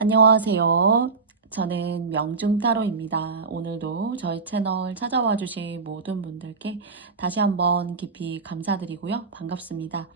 안녕하세요. 저는 명중타로입니다. 오늘도 저희 채널 찾아와 주신 모든 분들께 다시 한번 깊이 감사드리고요. 반갑습니다.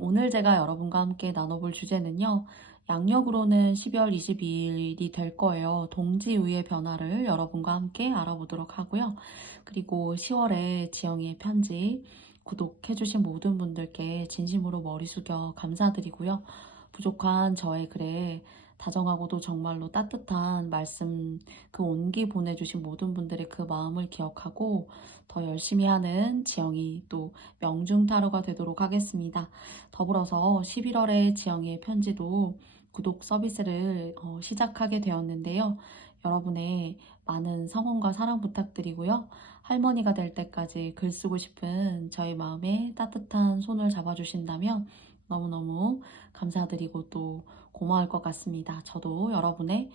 오늘 제가 여러분과 함께 나눠볼 주제는요. 양력으로는 12월 22일이 될 거예요. 동지우의 변화를 여러분과 함께 알아보도록 하고요. 그리고 10월에 지영이의 편지 구독해주신 모든 분들께 진심으로 머리 숙여 감사드리고요. 부족한 저의 글에 다정하고도 정말로 따뜻한 말씀, 그 온기 보내주신 모든 분들의 그 마음을 기억하고 더 열심히 하는 지영이 또 명중타로가 되도록 하겠습니다. 더불어서 11월에 지영이의 편지도 구독 서비스를 시작하게 되었는데요. 여러분의 많은 성원과 사랑 부탁드리고요. 할머니가 될 때까지 글 쓰고 싶은 저희 마음에 따뜻한 손을 잡아주신다면 너무너무 감사드리고 또 고마울 것 같습니다. 저도 여러분의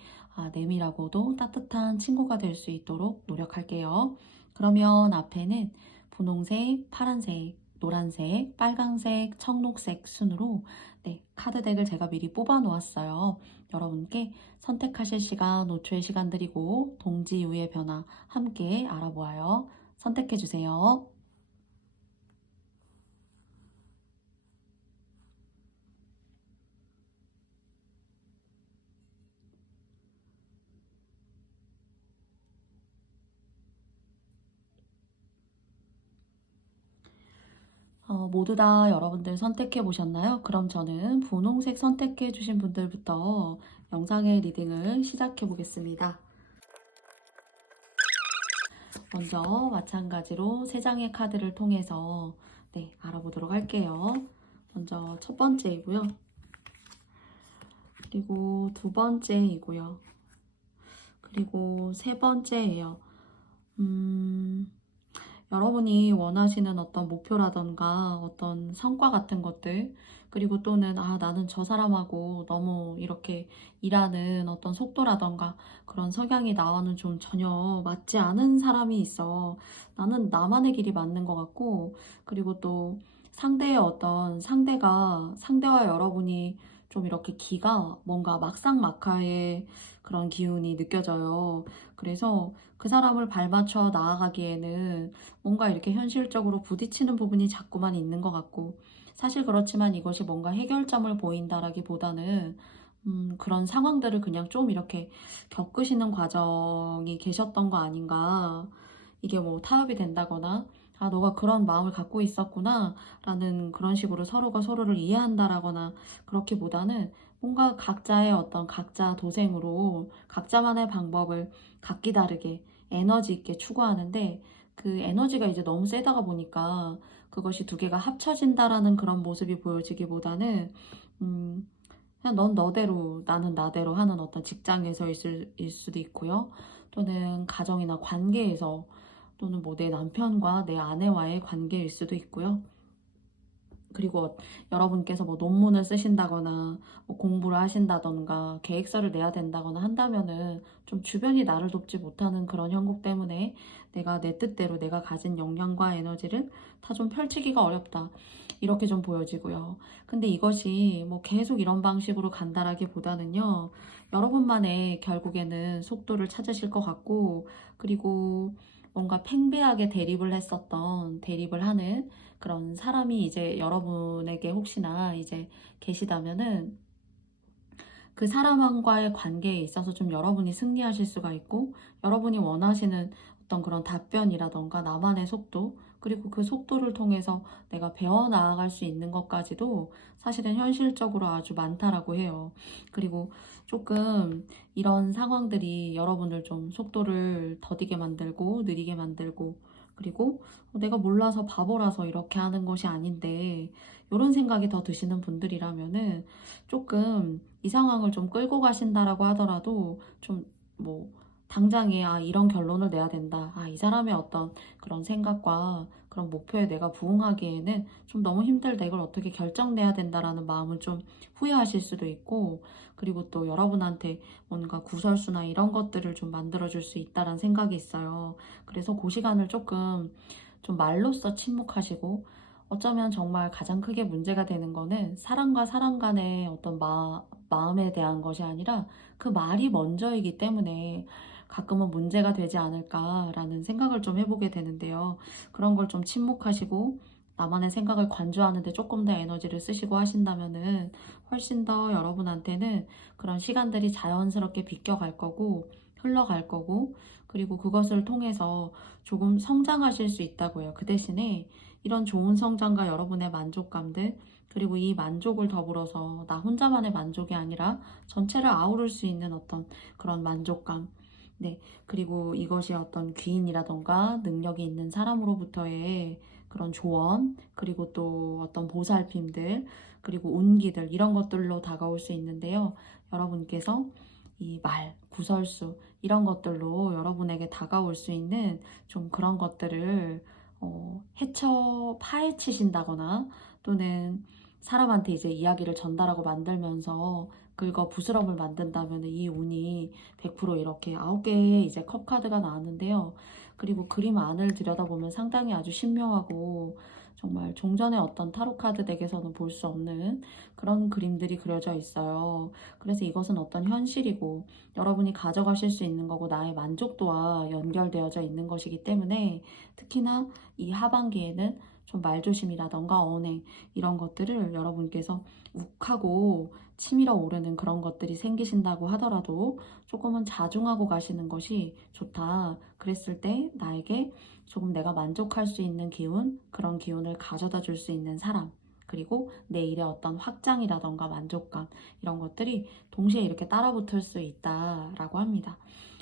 내밀하고도 따뜻한 친구가 될 수 있도록 노력할게요. 그러면 앞에는 분홍색, 파란색, 노란색, 빨강색, 청록색 순으로 카드 덱을 제가 미리 뽑아 놓았어요. 여러분께 선택하실 시간 5초의 시간 드리고 동지 이후의 변화 함께 알아보아요. 선택해 주세요. 모두 다 여러분들 선택해 보셨나요? 그럼 저는 분홍색 선택해 주신 분들부터 영상의 리딩을 시작해 보겠습니다. 먼저 마찬가지로 3장의 카드를 통해서 알아보도록 할게요. 먼저 첫 번째이고요. 그리고 두 번째이고요. 그리고 세 번째예요. 여러분이 원하시는 어떤 목표라던가 어떤 성과 같은 것들, 그리고 또는 나는 저 사람하고 너무 이렇게 일하는 어떤 속도라던가 그런 성향이 나와는 좀 전혀 맞지 않은 사람이 있어. 나는 나만의 길이 맞는 것 같고, 그리고 또 상대의 어떤 상대와 여러분이 좀 이렇게 기가 뭔가 막상막하의 그런 기운이 느껴져요. 그래서 그 사람을 발맞춰 나아가기에는 뭔가 이렇게 현실적으로 부딪히는 부분이 자꾸만 있는 것 같고, 사실 그렇지만 이것이 뭔가 해결점을 보인다라기보다는 그런 상황들을 그냥 좀 이렇게 겪으시는 과정이 계셨던 거 아닌가. 이게 뭐 타협이 된다거나 너가 그런 마음을 갖고 있었구나 라는 그런 식으로 서로가 서로를 이해한다라거나, 그렇기보다는 뭔가 각자의 어떤 각자 도생으로 각자만의 방법을 각기 다르게 에너지 있게 추구하는데, 그 에너지가 이제 너무 세다가 보니까 그것이 두 개가 합쳐진다라는 그런 모습이 보여지기보다는 그냥 넌 너대로 나는 나대로 하는 어떤 직장에서 일 수도 있고요. 또는 가정이나 관계에서, 또는 뭐 내 남편과 내 아내와의 관계일 수도 있고요. 그리고 여러분께서 뭐 논문을 쓰신다거나 뭐 공부를 하신다던가 계획서를 내야 된다거나 한다면은 좀 주변이 나를 돕지 못하는 그런 형국 때문에 내가 내 뜻대로 내가 가진 역량과 에너지를 다 좀 펼치기가 어렵다, 이렇게 좀 보여지고요. 근데 이것이 뭐 계속 이런 방식으로 간다라기보다는요, 여러분만의 결국에는 속도를 찾으실 것 같고, 그리고 뭔가 팽배하게 대립을 하는 그런 사람이 이제 여러분에게 혹시나 이제 계시다면은, 그 사람과의 관계에 있어서 좀 여러분이 승리하실 수가 있고, 여러분이 원하시는 어떤 그런 답변이라던가 나만의 속도, 그리고 그 속도를 통해서 내가 배워나갈 수 있는 것까지도 사실은 현실적으로 아주 많다라고 해요. 그리고 조금 이런 상황들이 여러분을 좀 속도를 더디게 만들고 느리게 만들고, 그리고 내가 몰라서 바보라서 이렇게 하는 것이 아닌데 이런 생각이 더 드시는 분들이라면은, 조금 이 상황을 좀 끌고 가신다라고 하더라도 좀 뭐 당장에 이런 결론을 내야 된다, 이 사람의 어떤 그런 생각과 그런 목표에 내가 부응하기에는 좀 너무 힘들다, 이걸 어떻게 결정내야 된다라는 마음을 좀 후회하실 수도 있고, 그리고 또 여러분한테 뭔가 구설수나 이런 것들을 좀 만들어줄 수 있다라는 생각이 있어요. 그래서 그 시간을 조금 좀 말로써 침묵하시고, 어쩌면 정말 가장 크게 문제가 되는 거는 사람과 사람 간의 어떤 마음에 대한 것이 아니라 그 말이 먼저이기 때문에 가끔은 문제가 되지 않을까라는 생각을 좀 해보게 되는데요. 그런 걸 좀 침묵하시고 나만의 생각을 관조하는데 조금 더 에너지를 쓰시고 하신다면은 훨씬 더 여러분한테는 그런 시간들이 자연스럽게 비껴갈 거고 흘러갈 거고, 그리고 그것을 통해서 조금 성장하실 수 있다고 해요. 그 대신에 이런 좋은 성장과 여러분의 만족감들, 그리고 이 만족을 더불어서 나 혼자만의 만족이 아니라 전체를 아우를 수 있는 어떤 그런 만족감, 네, 그리고 이것이 어떤 귀인이라던가 능력이 있는 사람으로부터의 그런 조언, 그리고 또 어떤 보살핌들, 그리고 온기들, 이런 것들로 다가올 수 있는데요. 여러분께서 이 말, 구설수, 이런 것들로 여러분에게 다가올 수 있는 좀 그런 것들을 파헤치신다거나, 또는 사람한테 이제 이야기를 전달하고 만들면서 긁어 부스럼을 만든다면 이 운이 100% 이렇게 9개의 이제 컵 카드가 나왔는데요. 그리고 그림 안을 들여다보면 상당히 아주 신묘하고 정말 종전의 어떤 타로 카드 덱에서는 볼 수 없는 그런 그림들이 그려져 있어요. 그래서 이것은 어떤 현실이고 여러분이 가져가실 수 있는 거고 나의 만족도와 연결되어져 있는 것이기 때문에, 특히나 이 하반기에는 좀 말조심이라던가 언행, 이런 것들을 여러분께서 욱하고 치밀어 오르는 그런 것들이 생기신다고 하더라도 조금은 자중하고 가시는 것이 좋다. 그랬을 때 나에게 조금 내가 만족할 수 있는 기운, 그런 기운을 가져다 줄 수 있는 사람, 그리고 내 일의 어떤 확장이라던가 만족감, 이런 것들이 동시에 이렇게 따라붙을 수 있다라고 합니다.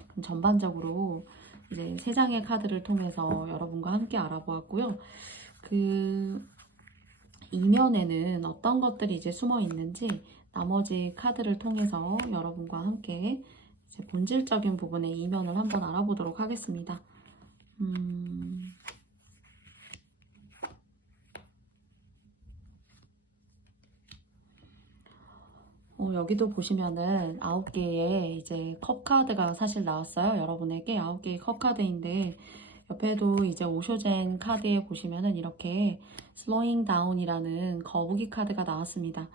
그럼 전반적으로 이제 세 장의 카드를 통해서 여러분과 함께 알아보았고요. 그 이면에는 어떤 것들이 이제 숨어 있는지 나머지 카드를 통해서 여러분과 함께 이제 본질적인 부분의 이면을 한번 알아보도록 하겠습니다. 여기도 보시면은 9개의 이제 컵 카드가 사실 나왔어요. 여러분에게 9개의 컵 카드인데, 옆에도 이제 오쇼젠 카드에 보시면은 이렇게 slowing down이라는 거북이 카드가 나왔습니다.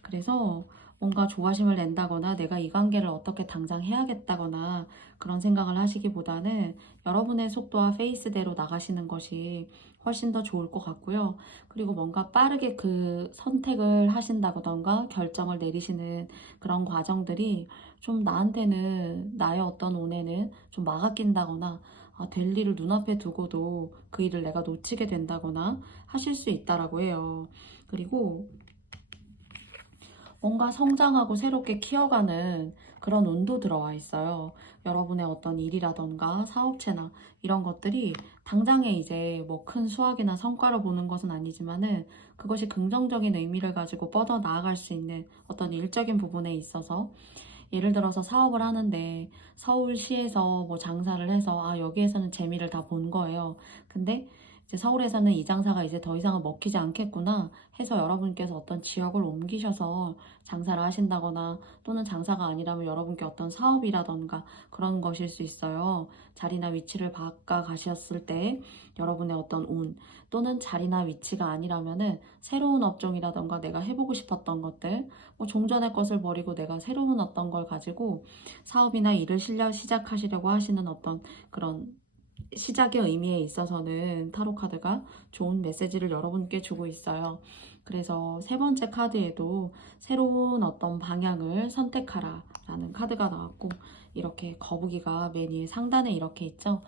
그래서 뭔가 조바심을 낸다거나 내가 이 관계를 어떻게 당장 해야겠다거나 그런 생각을 하시기보다는 여러분의 속도와 페이스대로 나가시는 것이 훨씬 더 좋을 것 같고요. 그리고 뭔가 빠르게 그 선택을 하신다던가 결정을 내리시는 그런 과정들이 좀 나한테는, 나의 어떤 온에는 좀 막아 낀다거나 될 일을 눈앞에 두고도 그 일을 내가 놓치게 된다거나 하실 수 있다라고 해요. 그리고 뭔가 성장하고 새롭게 키워가는 그런 운도 들어와 있어요. 여러분의 어떤 일이라던가 사업체나 이런 것들이 당장에 이제 뭐 큰 수확이나 성과를 보는 것은 아니지만은 그것이 긍정적인 의미를 가지고 뻗어 나아갈 수 있는 어떤 일적인 부분에 있어서, 예를 들어서 사업을 하는데 서울시에서 뭐 장사를 해서 여기에서는 재미를 다 본 거예요. 근데 이제 서울에서는 이 장사가 이제 더 이상은 먹히지 않겠구나 해서 여러분께서 어떤 지역을 옮기셔서 장사를 하신다거나, 또는 장사가 아니라면 여러분께 어떤 사업이라던가 그런 것일 수 있어요. 자리나 위치를 바꿔 가셨을 때 여러분의 어떤 운, 또는 자리나 위치가 아니라면은 새로운 업종이라던가 내가 해보고 싶었던 것들, 뭐 종전의 것을 버리고 내가 새로운 어떤 걸 가지고 사업이나 일을 시작하시려고 하시는 어떤 그런 시작의 의미에 있어서는 타로 카드가 좋은 메시지를 여러분께 주고 있어요. 그래서 세 번째 카드에도 새로운 어떤 방향을 선택하라 라는 카드가 나왔고, 이렇게 거북이가 맨 위에 상단에 이렇게 있죠.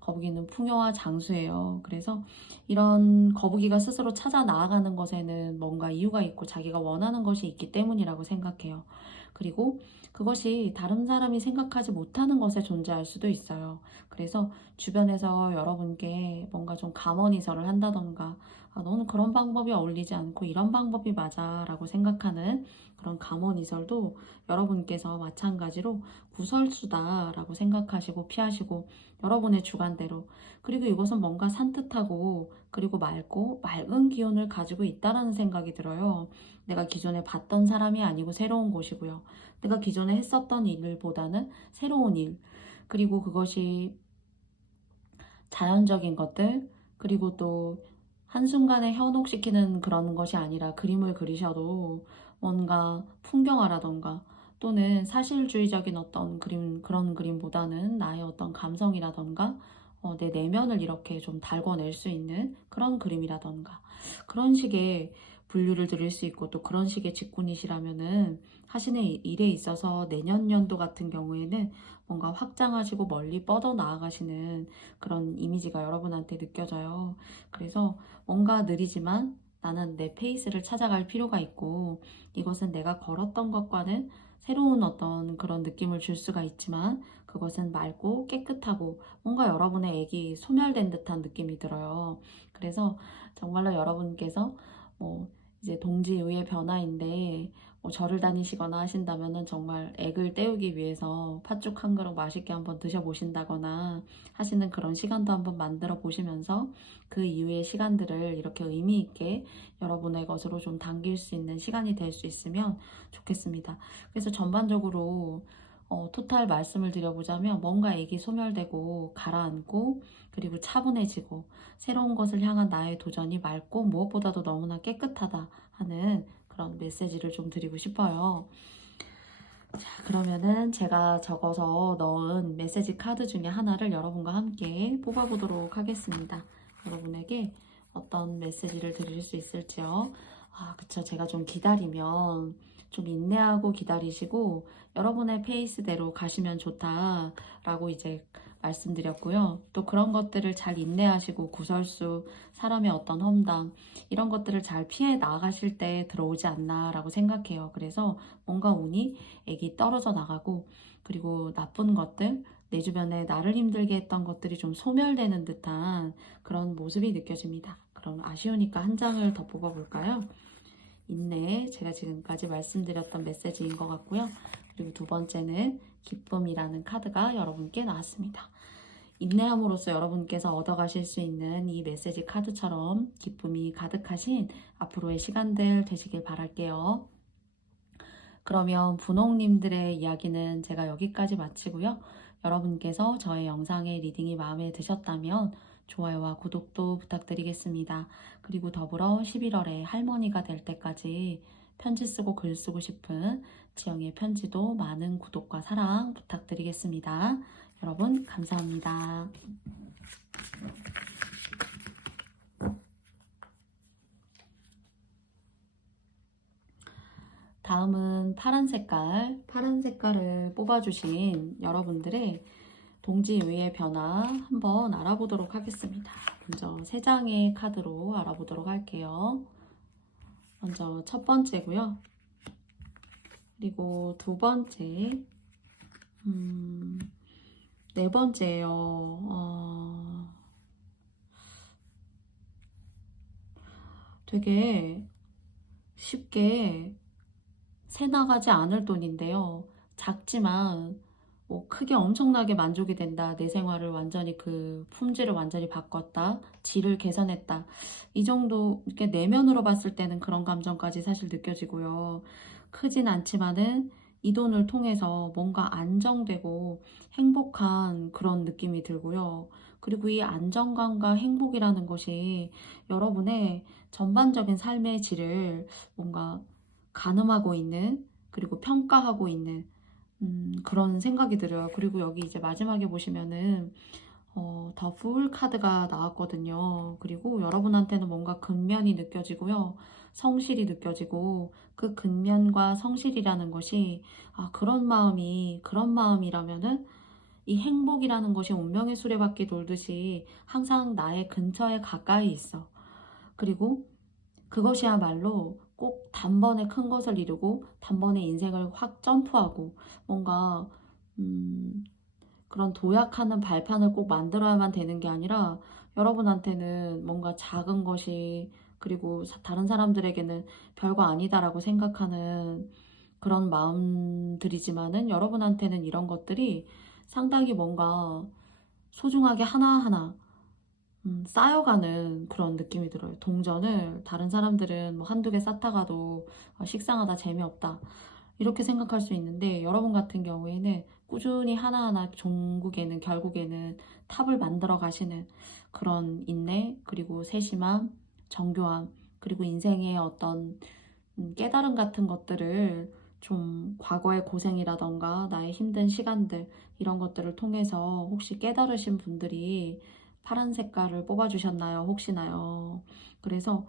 거북이는 풍요와 장수예요. 그래서 이런 거북이가 스스로 찾아 나아가는 것에는 뭔가 이유가 있고 자기가 원하는 것이 있기 때문이라고 생각해요. 그리고 그것이 다른 사람이 생각하지 못하는 것에 존재할 수도 있어요. 그래서 주변에서 여러분께 뭔가 좀 감언이설을 한다던가, 너는 그런 방법이 어울리지 않고 이런 방법이 맞아 라고 생각하는 그런 감언이설도 여러분께서 마찬가지로 구설수다 라고 생각하시고 피하시고 여러분의 주관대로, 그리고 이것은 뭔가 산뜻하고 그리고 맑고 맑은 기운을 가지고 있다라는 생각이 들어요. 내가 기존에 봤던 사람이 아니고 새로운 곳이고요. 내가 기존에 했었던 일보다는 새로운 일, 그리고 그것이 자연적인 것들, 그리고 또 한순간에 현혹시키는 그런 것이 아니라 그림을 그리셔도 뭔가 풍경화라던가 또는 사실주의적인 어떤 그림, 그런 그림보다는 나의 어떤 감성이라던가 내 내면을 이렇게 좀 달궈낼 수 있는 그런 그림이라던가 그런 식의 분류를 드릴 수 있고 또 그런 식의 직군이시라면은 하시는 일에 있어서 내년 연도 같은 경우에는 뭔가 확장하시고 멀리 뻗어 나아가시는 그런 이미지가 여러분한테 느껴져요. 그래서 뭔가 느리지만 나는 내 페이스를 찾아갈 필요가 있고 이것은 내가 걸었던 것과는 새로운 어떤 그런 느낌을 줄 수가 있지만 그것은 맑고 깨끗하고 뭔가 여러분의 액이 소멸된 듯한 느낌이 들어요. 그래서 정말로 여러분께서 뭐 이제 동지의의 변화인데 뭐 절을 다니시거나 하신다면은 정말 액을 때우기 위해서 팥죽 한 그릇 맛있게 한번 드셔보신다거나 하시는 그런 시간도 한번 만들어 보시면서 그 이후의 시간들을 이렇게 의미 있게 여러분의 것으로 좀 당길 수 있는 시간이 될 수 있으면 좋겠습니다. 그래서 전반적으로 토탈 말씀을 드려보자면 뭔가 액이 소멸되고 가라앉고 그리고 차분해지고 새로운 것을 향한 나의 도전이 맑고 무엇보다도 너무나 깨끗하다 하는 그런 메시지를 좀 드리고 싶어요. 자, 그러면은 제가 적어서 넣은 메시지 카드 중에 하나를 여러분과 함께 뽑아보도록 하겠습니다. 여러분에게 어떤 메시지를 드릴 수 있을지요? 아, 그쵸. 제가 좀 기다리면 좀 인내하고 기다리시고 여러분의 페이스대로 가시면 좋다라고 이제 말씀드렸고요. 또 그런 것들을 잘 인내하시고 구설수, 사람의 어떤 험담 이런 것들을 잘 피해 나가실 때 들어오지 않나라고 생각해요. 그래서 뭔가 운이 액이 떨어져 나가고 그리고 나쁜 것들 내 주변에 나를 힘들게 했던 것들이 좀 소멸되는 듯한 그런 모습이 느껴집니다. 그럼 아쉬우니까 한 장을 더 뽑아볼까요? 인내, 제가 지금까지 말씀드렸던 메시지인 것 같고요. 그리고 두 번째는 기쁨이라는 카드가 여러분께 나왔습니다. 인내함으로써 여러분께서 얻어가실 수 있는 이 메시지 카드처럼 기쁨이 가득하신 앞으로의 시간들 되시길 바랄게요. 그러면 분홍님들의 이야기는 제가 여기까지 마치고요. 여러분께서 저의 영상의 리딩이 마음에 드셨다면 좋아요와 구독도 부탁드리겠습니다. 그리고 더불어 11월에 할머니가 될 때까지 편지 쓰고 글 쓰고 싶은 지영의 편지도 많은 구독과 사랑 부탁드리겠습니다. 여러분 감사합니다. 다음은 파란 색깔을 뽑아주신 여러분들의 동지의의 변화 한번 알아보도록 하겠습니다. 먼저 3장의 카드로 알아보도록 할게요. 먼저 첫 번째고요. 그리고 두 번째, 네 번째예요. 되게 쉽게 새 나가지 않을 돈인데요. 작지만 뭐 크게 엄청나게 만족이 된다. 내 생활을 완전히 그 품질을 완전히 바꿨다. 질을 개선했다. 이 정도 이렇게 내면으로 봤을 때는 그런 감정까지 사실 느껴지고요. 크진 않지만은 이 돈을 통해서 뭔가 안정되고 행복한 그런 느낌이 들고요. 그리고 이 안정감과 행복이라는 것이 여러분의 전반적인 삶의 질을 뭔가 가늠하고 있는 그리고 평가하고 있는 그런 생각이 들어요. 그리고 여기 이제 마지막에 보시면은 더 풀 카드가 나왔거든요. 그리고 여러분한테는 뭔가 근면이 느껴지고요. 성실이 느껴지고 그 근면과 성실이라는 것이 그런 마음이라면은 이 행복이라는 것이 운명의 수레바퀴 돌듯이 항상 나의 근처에 가까이 있어. 그리고 그것이야말로 꼭 단번에 큰 것을 이루고 단번에 인생을 확 점프하고 뭔가 그런 도약하는 발판을 꼭 만들어야만 되는 게 아니라 여러분한테는 뭔가 작은 것이 그리고 다른 사람들에게는 별거 아니다라고 생각하는 그런 마음들이지만은 여러분한테는 이런 것들이 상당히 뭔가 소중하게 하나하나 쌓여가는 그런 느낌이 들어요. 동전을 다른 사람들은 뭐 한두 개 쌓다가도 식상하다, 재미없다 이렇게 생각할 수 있는데 여러분 같은 경우에는 꾸준히 하나하나 결국에는 탑을 만들어 가시는 그런 인내 그리고 세심함 정교함, 그리고 인생의 어떤 깨달음 같은 것들을 좀 과거의 고생이라던가 나의 힘든 시간들 이런 것들을 통해서 혹시 깨달으신 분들이 파란 색깔을 뽑아주셨나요? 혹시나요? 그래서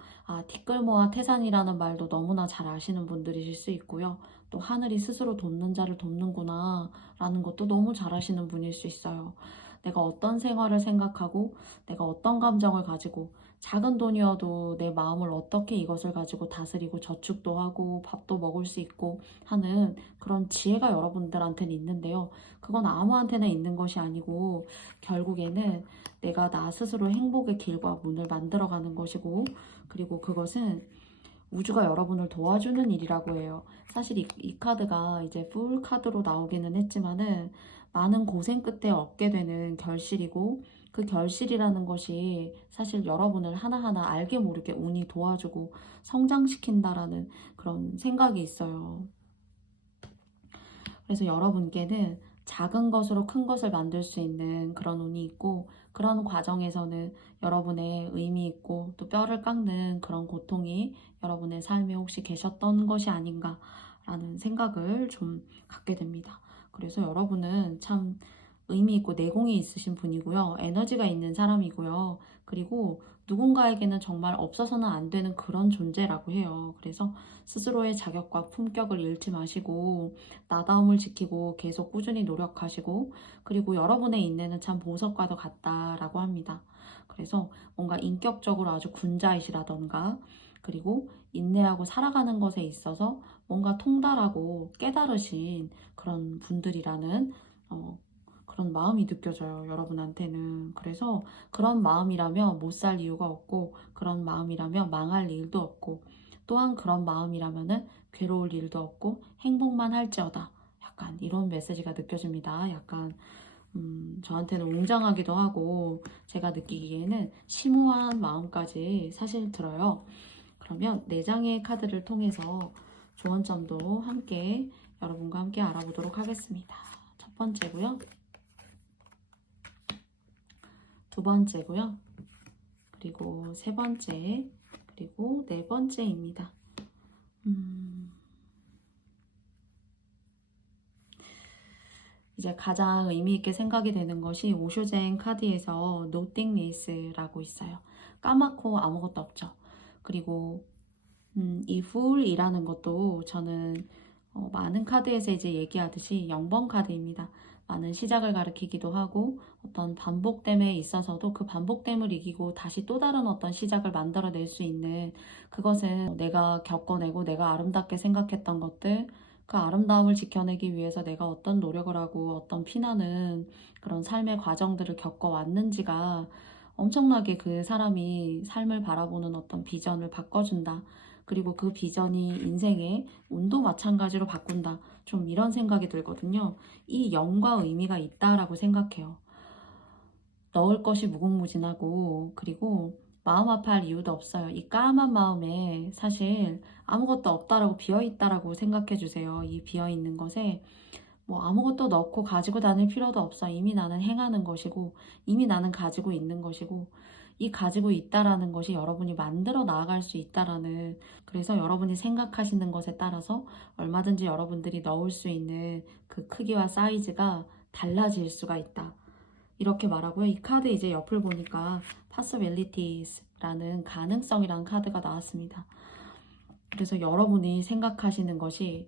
티끌모아 태산이라는 말도 너무나 잘 아시는 분들이실 수 있고요. 또 하늘이 스스로 돕는 자를 돕는구나 라는 것도 너무 잘 아시는 분일 수 있어요. 내가 어떤 생활을 생각하고 내가 어떤 감정을 가지고 작은 돈이어도 내 마음을 어떻게 이것을 가지고 다스리고 저축도 하고 밥도 먹을 수 있고 하는 그런 지혜가 여러분들한테는 있는데요. 그건 아무한테나 있는 것이 아니고 결국에는 내가 나 스스로 행복의 길과 문을 만들어가는 것이고, 그리고 그것은 우주가 여러분을 도와주는 일이라고 해요. 사실 이 카드가 이제 풀 카드로 나오기는 했지만은 많은 고생 끝에 얻게 되는 결실이고, 그 결실이라는 것이 사실 여러분을 하나하나 알게 모르게 운이 도와주고 성장시킨다라는 그런 생각이 있어요. 그래서 여러분께는 작은 것으로 큰 것을 만들 수 있는 그런 운이 있고, 그런 과정에서는 여러분의 의미 있고 또 뼈를 깎는 그런 고통이 여러분의 삶에 혹시 계셨던 것이 아닌가라는 생각을 좀 갖게 됩니다. 그래서 여러분은 참 의미 있고 내공이 있으신 분이고요. 에너지가 있는 사람이고요. 그리고 누군가에게는 정말 없어서는 안 되는 그런 존재라고 해요. 그래서 스스로의 자격과 품격을 잃지 마시고 나다움을 지키고 계속 꾸준히 노력하시고, 그리고 여러분의 인내는 참 보석과도 같다라고 합니다. 그래서 뭔가 인격적으로 아주 군자이시라던가, 그리고 인내하고 살아가는 것에 있어서 뭔가 통달하고 깨달으신 그런 분들이라는 그런 마음이 느껴져요, 여러분한테는. 그래서 그런 마음이라면 못 살 이유가 없고, 그런 마음이라면 망할 일도 없고, 또한 그런 마음이라면은 괴로울 일도 없고 행복만 할지어다. 약간 이런 메시지가 느껴집니다. 약간 저한테는 웅장하기도 하고 제가 느끼기에는 심오한 마음까지 사실 들어요. 그러면 4장의 카드를 통해서 조언점도 함께 여러분과 함께 알아보도록 하겠습니다. 첫 번째고요. 두 번째고요. 그리고 세 번째, 그리고 네 번째입니다. 이제 가장 의미 있게 생각이 되는 것이 오쇼젠 카드에서 Nothing Is라고 있어요. 까맣고 아무것도 없죠. 그리고 이 Fool이라는 것도 저는 많은 카드에서 이제 얘기하듯이 0번 카드입니다. 많은 시작을 가리키기도 하고 어떤 반복됨에 있어서도 그 반복됨을 이기고 다시 또 다른 어떤 시작을 만들어낼 수 있는, 그것은 내가 겪어내고 내가 아름답게 생각했던 것들, 그 아름다움을 지켜내기 위해서 내가 어떤 노력을 하고 어떤 피나는 그런 삶의 과정들을 겪어왔는지가 엄청나게 그 사람이 삶을 바라보는 어떤 비전을 바꿔준다. 그리고 그 비전이 인생의 운도 마찬가지로 바꾼다. 좀 이런 생각이 들거든요. 이 영과 의미가 있다라고 생각해요. 넣을 것이 무궁무진하고, 그리고 마음 아파할 이유도 없어요. 이 까만 마음에 사실 아무것도 없다라고 비어있다라고 생각해 주세요. 이 비어있는 것에 뭐 아무것도 넣고 가지고 다닐 필요도 없어. 이미 나는 행하는 것이고, 이미 나는 가지고 있는 것이고, 이 가지고 있다라는 것이 여러분이 만들어 나아갈 수 있다라는, 그래서 여러분이 생각하시는 것에 따라서 얼마든지 여러분들이 넣을 수 있는 그 크기와 사이즈가 달라질 수가 있다. 이렇게 말하고요. 이 카드 이제 옆을 보니까 possibilities라는 가능성이라는 카드가 나왔습니다. 그래서 여러분이 생각하시는 것이,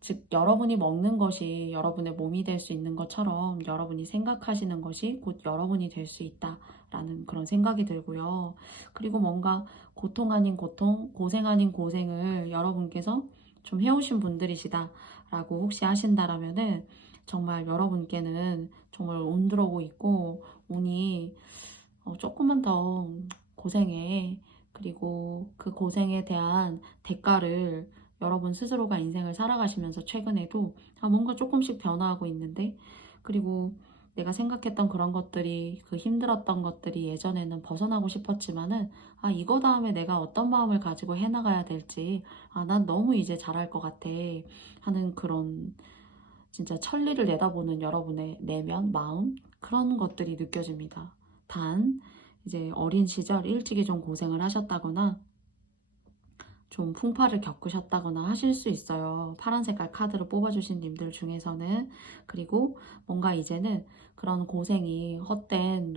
즉 여러분이 먹는 것이 여러분의 몸이 될 수 있는 것처럼 여러분이 생각하시는 것이 곧 여러분이 될 수 있다라는 그런 생각이 들고요. 그리고 뭔가 고통 아닌 고통, 고생 아닌 고생을 여러분께서 좀 해오신 분들이시다라고 혹시 하신다라면은 정말 여러분께는 정말 운 들어오고 있고, 운이 조금만 더 고생해. 그리고 그 고생에 대한 대가를 여러분 스스로가 인생을 살아가시면서 최근에도 뭔가 조금씩 변화하고 있는데, 그리고 내가 생각했던 그런 것들이, 그 힘들었던 것들이 예전에는 벗어나고 싶었지만은 이거 다음에 내가 어떤 마음을 가지고 해나가야 될지, 난 너무 이제 잘할 것 같아 하는 그런 진짜 천리를 내다보는 여러분의 내면, 마음, 그런 것들이 느껴집니다. 단 이제 어린 시절 일찍이 좀 고생을 하셨다거나 좀 풍파를 겪으셨다거나 하실 수 있어요. 파란 색깔 카드를 뽑아주신 님들 중에서는. 그리고 뭔가 이제는 그런 고생이 헛된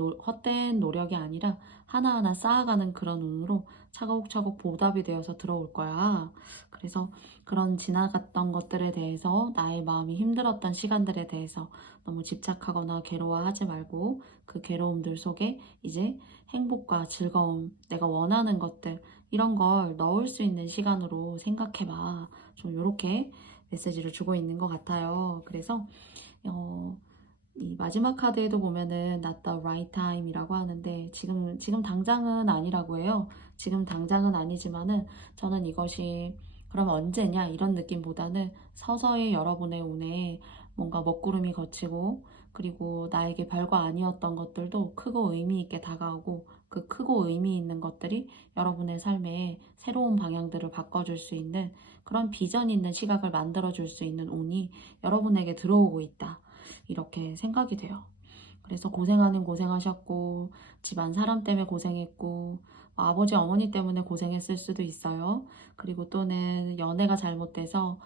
노력이 아니라 하나하나 쌓아가는 그런 운으로 차곡차곡 보답이 되어서 들어올 거야. 그래서 그런 지나갔던 것들에 대해서 나의 마음이 힘들었던 시간들에 대해서 너무 집착하거나 괴로워하지 말고 그 괴로움들 속에 이제 행복과 즐거움, 내가 원하는 것들, 이런 걸 넣을 수 있는 시간으로 생각해봐. 좀 이렇게 메시지를 주고 있는 것 같아요. 그래서 이 마지막 카드에도 보면은 Not the right time이라고 하는데 지금 당장은 아니라고 해요. 지금 당장은 아니지만은 저는 이것이 그럼 언제냐 이런 느낌보다는 서서히 여러분의 운에 뭔가 먹구름이 걷히고 그리고 나에게 별거 아니었던 것들도 크고 의미 있게 다가오고 그 크고 의미 있는 것들이 여러분의 삶에 새로운 방향들을 바꿔줄 수 있는 그런 비전 있는 시각을 만들어줄 수 있는 운이 여러분에게 들어오고 있다. 이렇게 생각이 돼요. 그래서 고생하는 고생하셨고 집안 사람 때문에 고생했고 아버지 어머니 때문에 고생했을 수도 있어요. 그리고 또는 연애가 잘못돼서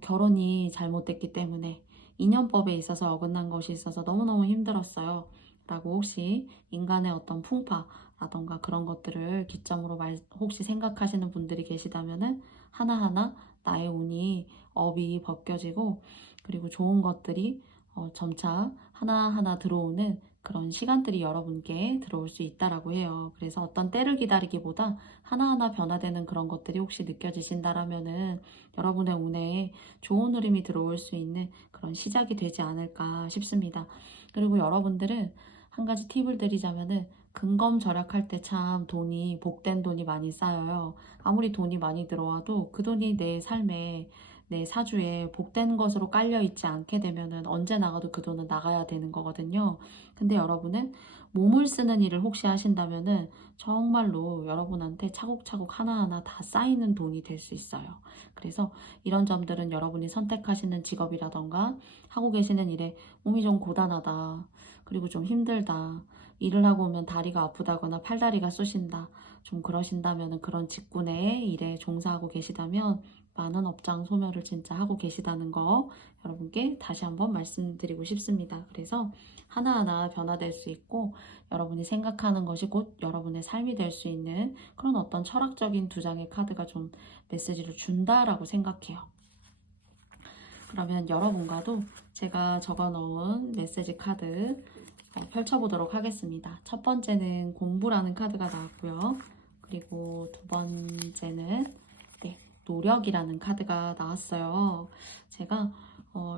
결혼이 잘못됐기 때문에 인연법에 있어서 어긋난 것이 있어서 너무너무 힘들었어요. 라고 혹시 인간의 어떤 풍파라던가 그런 것들을 기점으로 혹시 생각하시는 분들이 계시다면은 하나하나 나의 운이 업이 벗겨지고 그리고 좋은 것들이 점차 하나하나 들어오는 그런 시간들이 여러분께 들어올 수 있다라고 해요. 그래서 어떤 때를 기다리기보다 하나하나 변화되는 그런 것들이 혹시 느껴지신다라면은 여러분의 운에 좋은 흐름이 들어올 수 있는 그런 시작이 되지 않을까 싶습니다. 그리고 여러분들은 한 가지 팁을 드리자면은 근검절약할 때 참 돈이 복된 돈이 많이 쌓여요. 아무리 돈이 많이 들어와도 그 돈이 내 삶에 내 사주에 복된 것으로 깔려 있지 않게 되면은 언제 나가도 그 돈은 나가야 되는 거거든요. 근데 여러분은 몸을 쓰는 일을 혹시 하신다면은 정말로 여러분한테 차곡차곡 하나하나 다 쌓이는 돈이 될 수 있어요. 그래서 이런 점들은 여러분이 선택하시는 직업이라던가 하고 계시는 일에 몸이 좀 고단하다. 그리고 좀 힘들다. 일을 하고 오면 다리가 아프다거나 팔다리가 쑤신다. 좀 그러신다면은 그런 직군의 일에 종사하고 계시다면 많은 업장 소멸을 진짜 하고 계시다는 거 여러분께 다시 한번 말씀드리고 싶습니다. 그래서 하나하나 변화될 수 있고 여러분이 생각하는 것이 곧 여러분의 삶이 될 수 있는 그런 어떤 철학적인 두 장의 카드가 좀 메시지를 준다라고 생각해요. 그러면 여러분과도 제가 적어 놓은 메시지 카드 펼쳐보도록 하겠습니다. 첫 번째는 공부라는 카드가 나왔고요. 그리고 두 번째는 노력이라는 카드가 나왔어요. 제가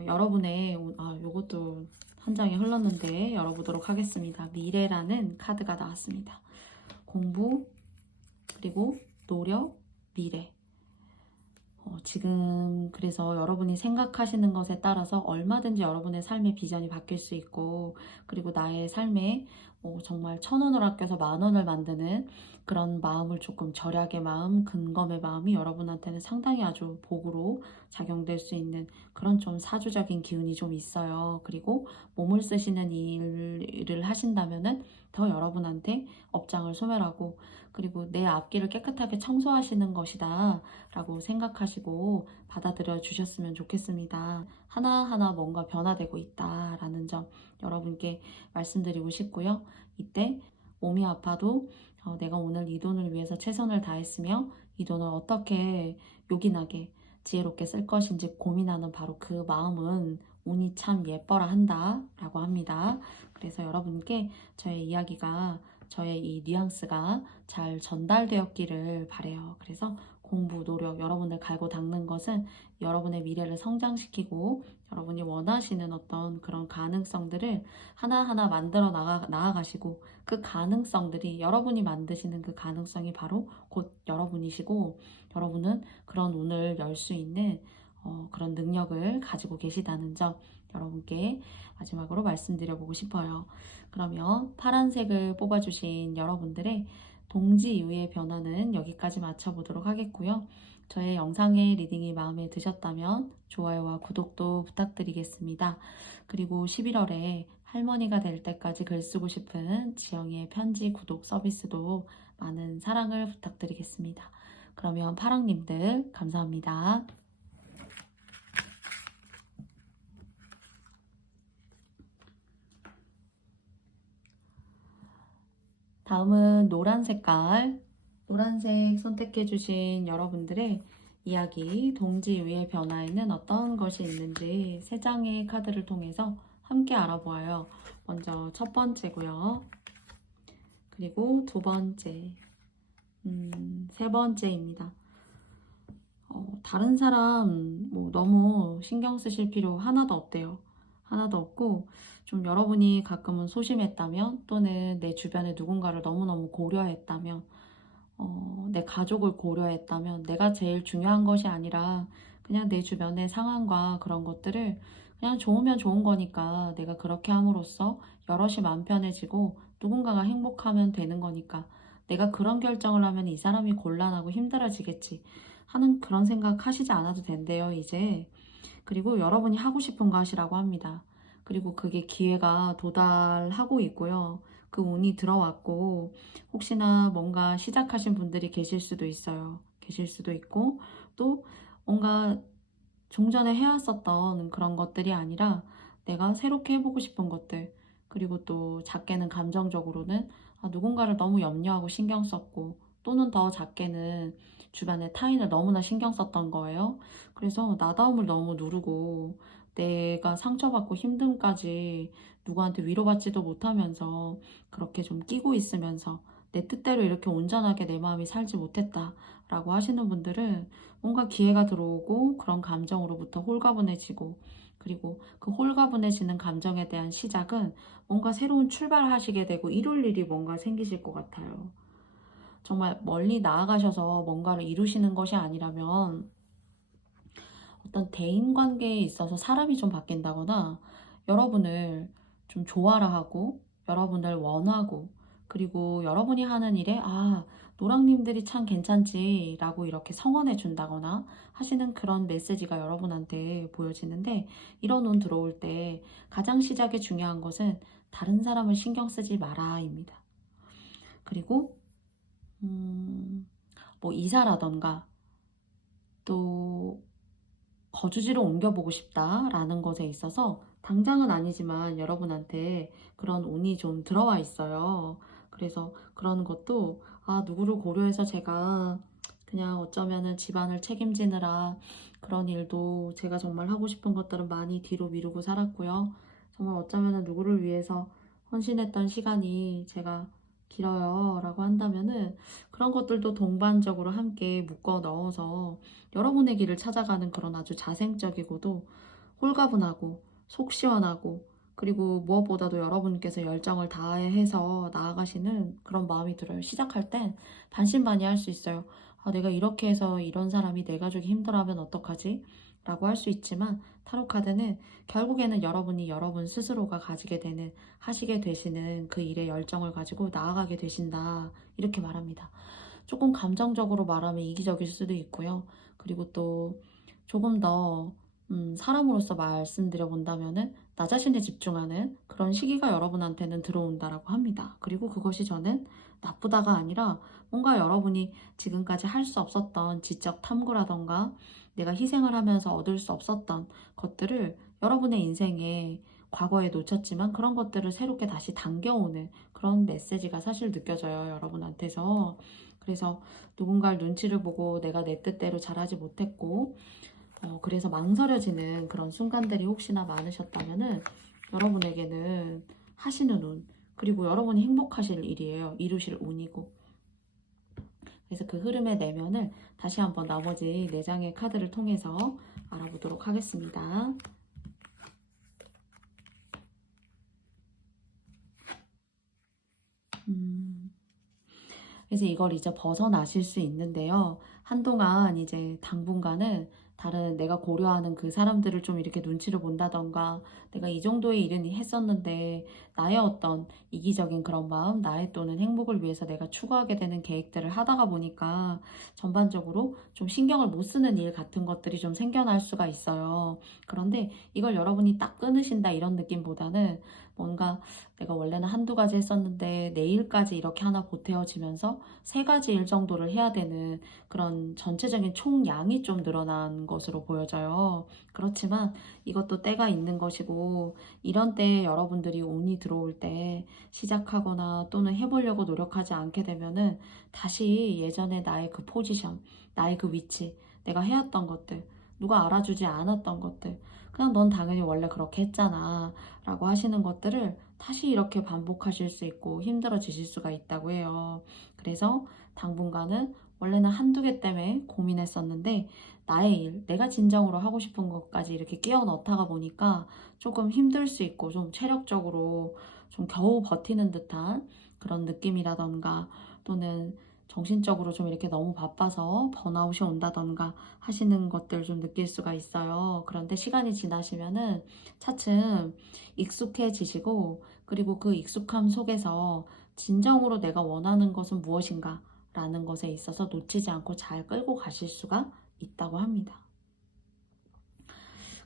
여러분의 요것도 한 장이 흘렀는데 열어보도록 하겠습니다. 미래라는 카드가 나왔습니다. 공부, 그리고 노력, 미래. 지금 그래서 여러분이 생각하시는 것에 따라서 얼마든지 여러분의 삶의 비전이 바뀔 수 있고 그리고 나의 삶에 정말 1,000원을 아껴서 10,000원을 만드는 그런 마음을 조금 절약의 마음, 근검의 마음이 여러분한테는 상당히 아주 복으로 작용될 수 있는 그런 좀 사주적인 기운이 좀 있어요. 그리고 몸을 쓰시는 일을 하신다면은 더 여러분한테 업장을 소멸하고 그리고 내 앞길을 깨끗하게 청소하시는 것이다 라고 생각하시고 받아들여 주셨으면 좋겠습니다. 하나하나 뭔가 변화되고 있다라는 점 여러분께 말씀드리고 싶고요. 이때 몸이 아파도 내가 오늘 이 돈을 위해서 최선을 다했으며 이 돈을 어떻게 요긴하게 지혜롭게 쓸 것인지 고민하는 바로 그 마음은 운이 참 예뻐라 한다 라고 합니다. 그래서 여러분께 저의 이야기가 저의 이 뉘앙스가 잘 전달되었기를 바래요. 그래서 공부, 노력, 여러분을 갈고 닦는 것은 여러분의 미래를 성장시키고 여러분이 원하시는 어떤 그런 가능성들을 하나하나 만들어 나아가시고 그 가능성들이 여러분이 만드시는 그 가능성이 바로 곧 여러분이시고 여러분은 그런 운을 열 수 있는 그런 능력을 가지고 계시다는 점 여러분께 마지막으로 말씀드려보고 싶어요. 그러면 파란색을 뽑아주신 여러분들의 동지 이후의 변화는 여기까지 마쳐보도록 하겠고요. 저의 영상의 리딩이 마음에 드셨다면 좋아요와 구독도 부탁드리겠습니다. 그리고 11월에 할머니가 될 때까지 글 쓰고 싶은 지영이의 편지 구독 서비스도 많은 사랑을 부탁드리겠습니다. 그러면 파랑님들 감사합니다. 다음은 노란 색깔, 노란색 선택해주신 여러분들의 이야기, 동지유의 변화에는 어떤 것이 있는지 3장의 카드를 통해서 함께 알아보아요. 먼저 첫 번째고요. 그리고 두 번째, 세 번째입니다. 다른 사람 너무 신경 쓰실 필요 하나도 없대요. 하나도 없고 좀 여러분이 가끔은 소심했다면 또는 내 주변에 누군가를 너무너무 고려했다면 내 가족을 고려했다면 내가 제일 중요한 것이 아니라 그냥 내 주변의 상황과 그런 것들을 그냥 좋으면 좋은 거니까 내가 그렇게 함으로써 여럿이 마음 편해지고 누군가가 행복하면 되는 거니까 내가 그런 결정을 하면 이 사람이 곤란하고 힘들어지겠지 하는 그런 생각 하시지 않아도 된대요, 이제. 그리고 여러분이 하고 싶은 거 하시라고 합니다. 그리고 그게 기회가 도달하고 있고요. 그 운이 들어왔고 혹시나 뭔가 시작하신 분들이 계실 수도 있어요. 계실 수도 있고 또 뭔가 종전에 해왔었던 그런 것들이 아니라 내가 새롭게 해보고 싶은 것들 그리고 또 작게는 감정적으로는 누군가를 너무 염려하고 신경 썼고 또는 더 작게는 주변의 타인을 너무나 신경 썼던 거예요. 그래서 나다움을 너무 누르고 내가 상처받고 힘듦까지 누구한테 위로받지도 못하면서 그렇게 좀 끼고 있으면서 내 뜻대로 이렇게 온전하게 내 마음이 살지 못했다라고 하시는 분들은 뭔가 기회가 들어오고 그런 감정으로부터 홀가분해지고 그리고 그 홀가분해지는 감정에 대한 시작은 뭔가 새로운 출발을 하시게 되고 이룰 일이 뭔가 생기실 것 같아요. 정말 멀리 나아가셔서 뭔가를 이루시는 것이 아니라면 어떤 대인관계에 있어서 사람이 좀 바뀐다거나 여러분을 좀 좋아라 하고 여러분을 원하고 그리고 여러분이 하는 일에 노랑님들이 참 괜찮지 라고 이렇게 성원해 준다거나 하시는 그런 메시지가 여러분한테 보여지는데 이런 운 들어올 때 가장 시작에 중요한 것은 다른 사람을 신경 쓰지 마라 입니다. 그리고 이사라던가 또 거주지를 옮겨보고 싶다라는 것에 있어서 당장은 아니지만 여러분한테 그런 운이 좀 들어와 있어요. 그래서 그런 것도 누구를 고려해서 제가 그냥 어쩌면은 집안을 책임지느라 그런 일도 제가 정말 하고 싶은 것들은 많이 뒤로 미루고 살았고요. 정말 어쩌면은 누구를 위해서 헌신했던 시간이 제가 길어요 라고 한다면은 그런 것들도 동반적으로 함께 묶어 넣어서 여러분의 길을 찾아가는 그런 아주 자생적이고도 홀가분하고 속 시원하고 그리고 무엇보다도 여러분께서 열정을 다해서 나아가시는 그런 마음이 들어요. 시작할 땐 반신반의할 수 있어요. 내가 이렇게 해서 이런 사람이 내 가족이 힘들어하면 어떡하지? 라고 할 수 있지만 타로 카드는 결국에는 여러분이 여러분 스스로가 가지게 되는 하시게 되시는 그 일에 열정을 가지고 나아가게 되신다 이렇게 말합니다. 조금 감정적으로 말하면 이기적일 수도 있고요. 그리고 또 조금 더 사람으로서 말씀드려 본다면은 나 자신에 집중하는 그런 시기가 여러분한테는 들어온다라고 합니다. 그리고 그것이 저는 나쁘다가 아니라 뭔가 여러분이 지금까지 할 수 없었던 지적 탐구라던가 내가 희생을 하면서 얻을 수 없었던 것들을 여러분의 인생에 과거에 놓쳤지만 그런 것들을 새롭게 다시 당겨오는 그런 메시지가 사실 느껴져요, 여러분한테서. 그래서 누군가를 눈치를 보고 내가 내 뜻대로 잘하지 못했고 그래서 망설여지는 그런 순간들이 혹시나 많으셨다면은 여러분에게는 하시는 운 그리고 여러분이 행복하실 일이에요. 이루실 운이고. 그래서 그 흐름의 내면을 다시 한번 나머지 4장의 카드를 통해서 알아보도록 하겠습니다. 그래서 이걸 이제 벗어나실 수 있는데요. 한동안 이제 당분간은 다른 내가 고려하는 그 사람들을 좀 이렇게 눈치를 본다던가, 내가 이 정도의 일은 했었는데 나의 어떤 이기적인 그런 마음, 나의 또는 행복을 위해서 내가 추구하게 되는 계획들을 하다가 보니까 전반적으로 좀 신경을 못 쓰는 일 같은 것들이 좀 생겨날 수가 있어요. 그런데 이걸 여러분이 딱 끊으신다 이런 느낌보다는, 뭔가 내가 원래는 한두 가지 했었는데 내일까지 이렇게 하나 보태어지면서 세 가지 일 정도를 해야 되는 그런 전체적인 총량이 좀 늘어난 것으로 보여져요. 그렇지만 이것도 때가 있는 것이고, 이런 때에 여러분들이 운이 들어올 때 시작하거나 또는 해보려고 노력하지 않게 되면은 다시 예전에 나의 그 포지션, 나의 그 위치, 내가 해왔던 것들, 누가 알아주지 않았던 것들, 그냥 넌 당연히 원래 그렇게 했잖아 라고 하시는 것들을 다시 이렇게 반복하실 수 있고 힘들어지실 수가 있다고 해요. 그래서 당분간은 원래는 한두 개 때문에 고민했었는데 나의 일, 내가 진정으로 하고 싶은 것까지 이렇게 끼워 넣다가 보니까 조금 힘들 수 있고 좀 체력적으로 좀 겨우 버티는 듯한 그런 느낌이라던가, 또는 정신적으로 좀 이렇게 너무 바빠서 번아웃이 온다던가 하시는 것들 좀 느낄 수가 있어요. 그런데 시간이 지나시면은 차츰 익숙해지시고, 그리고 그 익숙함 속에서 진정으로 내가 원하는 것은 무엇인가 라는 것에 있어서 놓치지 않고 잘 끌고 가실 수가 있다고 합니다.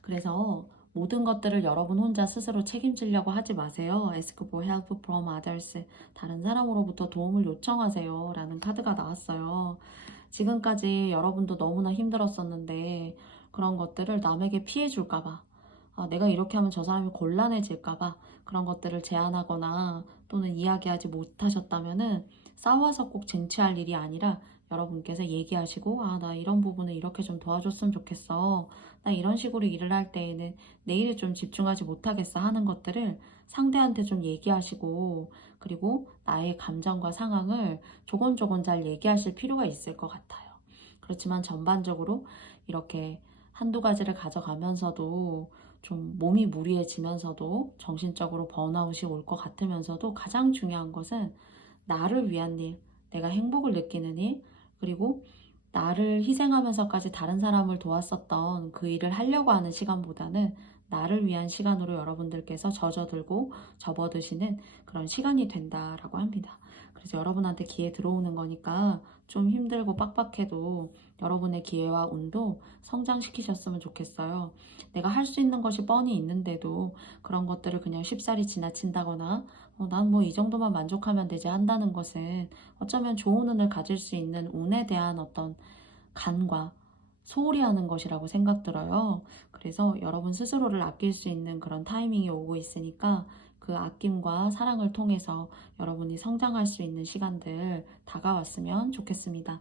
그래서 모든 것들을 여러분 혼자 스스로 책임지려고 하지 마세요. Ask for help from others. 다른 사람으로부터 도움을 요청하세요 라는 카드가 나왔어요. 지금까지 여러분도 너무나 힘들었었는데 그런 것들을 남에게 피해 줄까봐, 내가 이렇게 하면 저 사람이 곤란해질까봐 그런 것들을 제안하거나 또는 이야기하지 못하셨다면은 싸워서 꼭 쟁취할 일이 아니라 여러분께서 얘기하시고, 나 이런 부분을 이렇게 좀 도와줬으면 좋겠어, 나 이런 식으로 일을 할 때에는 내 일에 좀 집중하지 못하겠어 하는 것들을 상대한테 좀 얘기하시고, 그리고 나의 감정과 상황을 조곤조곤 잘 얘기하실 필요가 있을 것 같아요. 그렇지만 전반적으로 이렇게 한두 가지를 가져가면서도 좀 몸이 무리해지면서도 정신적으로 번아웃이 올 것 같으면서도, 가장 중요한 것은 나를 위한 일, 내가 행복을 느끼는 일, 그리고 나를 희생하면서까지 다른 사람을 도왔었던 그 일을 하려고 하는 시간보다는 나를 위한 시간으로 여러분들께서 젖어들고 접어드시는 그런 시간이 된다라고 합니다. 그래서 여러분한테 기회 들어오는 거니까 좀 힘들고 빡빡해도 여러분의 기회와 운도 성장시키셨으면 좋겠어요. 내가 할 수 있는 것이 뻔히 있는데도 그런 것들을 그냥 쉽사리 지나친다거나, 난 뭐 이 정도만 만족하면 되지 한다는 것은 어쩌면 좋은 운을 가질 수 있는 운에 대한 어떤 간과 소홀히 하는 것이라고 생각 들어요. 그래서 여러분 스스로를 아낄 수 있는 그런 타이밍이 오고 있으니까 그 아낌과 사랑을 통해서 여러분이 성장할 수 있는 시간들 다가왔으면 좋겠습니다.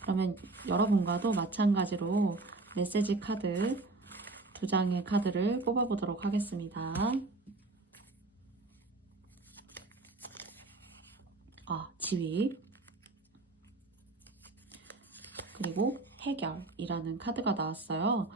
그러면 여러분과도 마찬가지로 메시지 카드 2장의 카드를 뽑아보도록 하겠습니다. 지위, 그리고 해결이라는 카드가 나왔어요.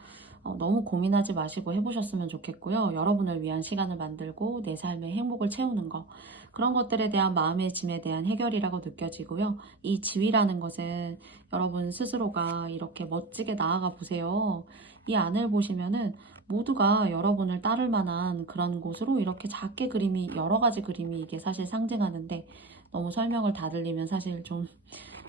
너무 고민하지 마시고 해보셨으면 좋겠고요. 여러분을 위한 시간을 만들고 내 삶의 행복을 채우는 거, 그런 것들에 대한 마음의 짐에 대한 해결이라고 느껴지고요. 이 지위라는 것은 여러분 스스로가 이렇게 멋지게 나아가 보세요. 이 안을 보시면은 모두가 여러분을 따를 만한 그런 곳으로 이렇게 작게 그림이, 여러 가지 그림이 이게 사실 상징하는데, 너무 설명을 다 들리면 사실 좀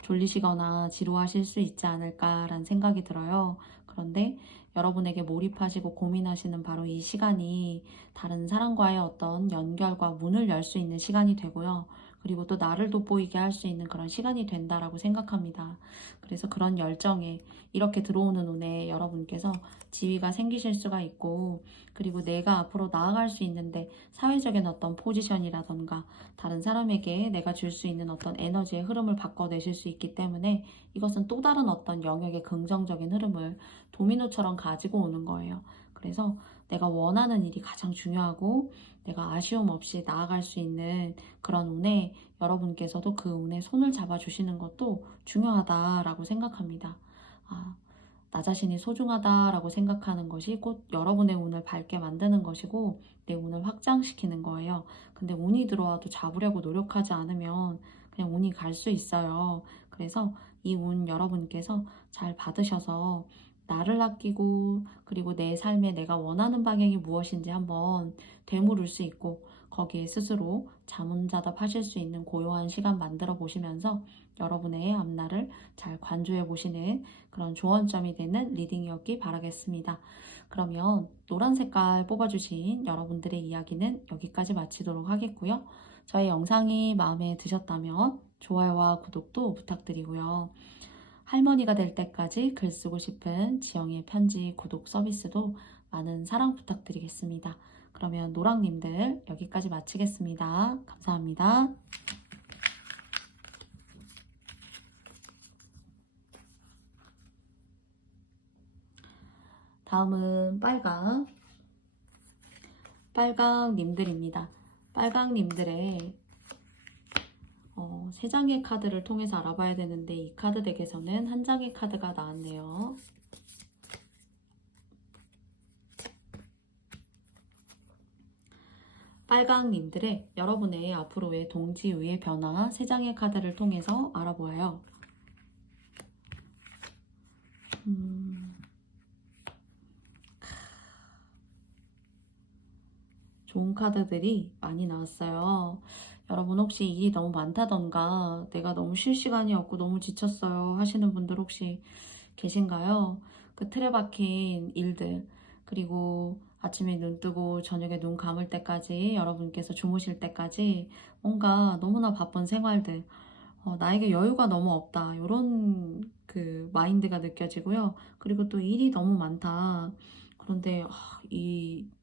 졸리시거나 지루하실 수 있지 않을까라는 생각이 들어요. 그런데 여러분에게 몰입하시고 고민하시는 바로 이 시간이 다른 사람과의 어떤 연결과 문을 열 수 있는 시간이 되고요. 그리고 또 나를 돋보이게 할 수 있는 그런 시간이 된다라고 생각합니다. 그래서 그런 열정에, 이렇게 들어오는 운에 여러분께서 지위가 생기실 수가 있고, 그리고 내가 앞으로 나아갈 수 있는데 사회적인 어떤 포지션이라던가 다른 사람에게 내가 줄 수 있는 어떤 에너지의 흐름을 바꿔내실 수 있기 때문에, 이것은 또 다른 어떤 영역의 긍정적인 흐름을 도미노처럼 가지고 오는 거예요. 그래서 내가 원하는 일이 가장 중요하고 내가 아쉬움 없이 나아갈 수 있는 그런 운에 여러분께서도 그 운에 손을 잡아주시는 것도 중요하다라고 생각합니다. 나 자신이 소중하다라고 생각하는 것이 곧 여러분의 운을 밝게 만드는 것이고 내 운을 확장시키는 거예요. 근데 운이 들어와도 잡으려고 노력하지 않으면 그냥 운이 갈 수 있어요. 그래서 이 운 여러분께서 잘 받으셔서 나를 아끼고 그리고 내 삶에 내가 원하는 방향이 무엇인지 한번 되물을 수 있고 거기에 스스로 자문자답 하실 수 있는 고요한 시간 만들어 보시면서 여러분의 앞날을 잘 관조해 보시는 그런 조언점이 되는 리딩이었기 바라겠습니다. 그러면 노란 색깔 뽑아주신 여러분들의 이야기는 여기까지 마치도록 하겠고요. 저희 영상이 마음에 드셨다면 좋아요와 구독도 부탁드리고요. 할머니가 될 때까지 글 쓰고 싶은 지영의 편지 구독 서비스도 많은 사랑 부탁드리겠습니다. 그러면 노랑님들 여기까지 마치겠습니다. 감사합니다. 다음은 빨강님들입니다. 빨강님들의 3장의 카드를 통해서 알아봐야 되는데 이 카드 덱에서는 한 장의 카드가 나왔네요. 빨강님들의 여러분의 앞으로의 동지의의 변화 3장의 카드를 통해서 알아보아요. 좋은 카드들이 많이 나왔어요. 여러분 혹시 일이 너무 많다던가 내가 너무 쉴 시간이 없고 너무 지쳤어요 하시는 분들 혹시 계신가요? 그 틀에 박힌 일들 그리고 아침에 눈 뜨고 저녁에 눈 감을 때까지 여러분께서 주무실 때까지 뭔가 너무나 바쁜 생활들 나에게 여유가 너무 없다 이런 그 마인드가 느껴지고요. 그리고 또 일이 너무 많다. 그런데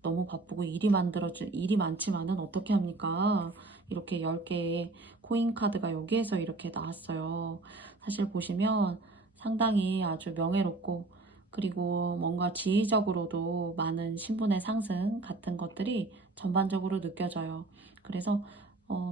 너무 바쁘고 일이 많지만은 어떻게 합니까? 이렇게 10개의 코인 카드가 여기에서 이렇게 나왔어요. 사실 보시면 상당히 아주 명예롭고 그리고 뭔가 지위적으로도 많은 신분의 상승 같은 것들이 전반적으로 느껴져요. 그래서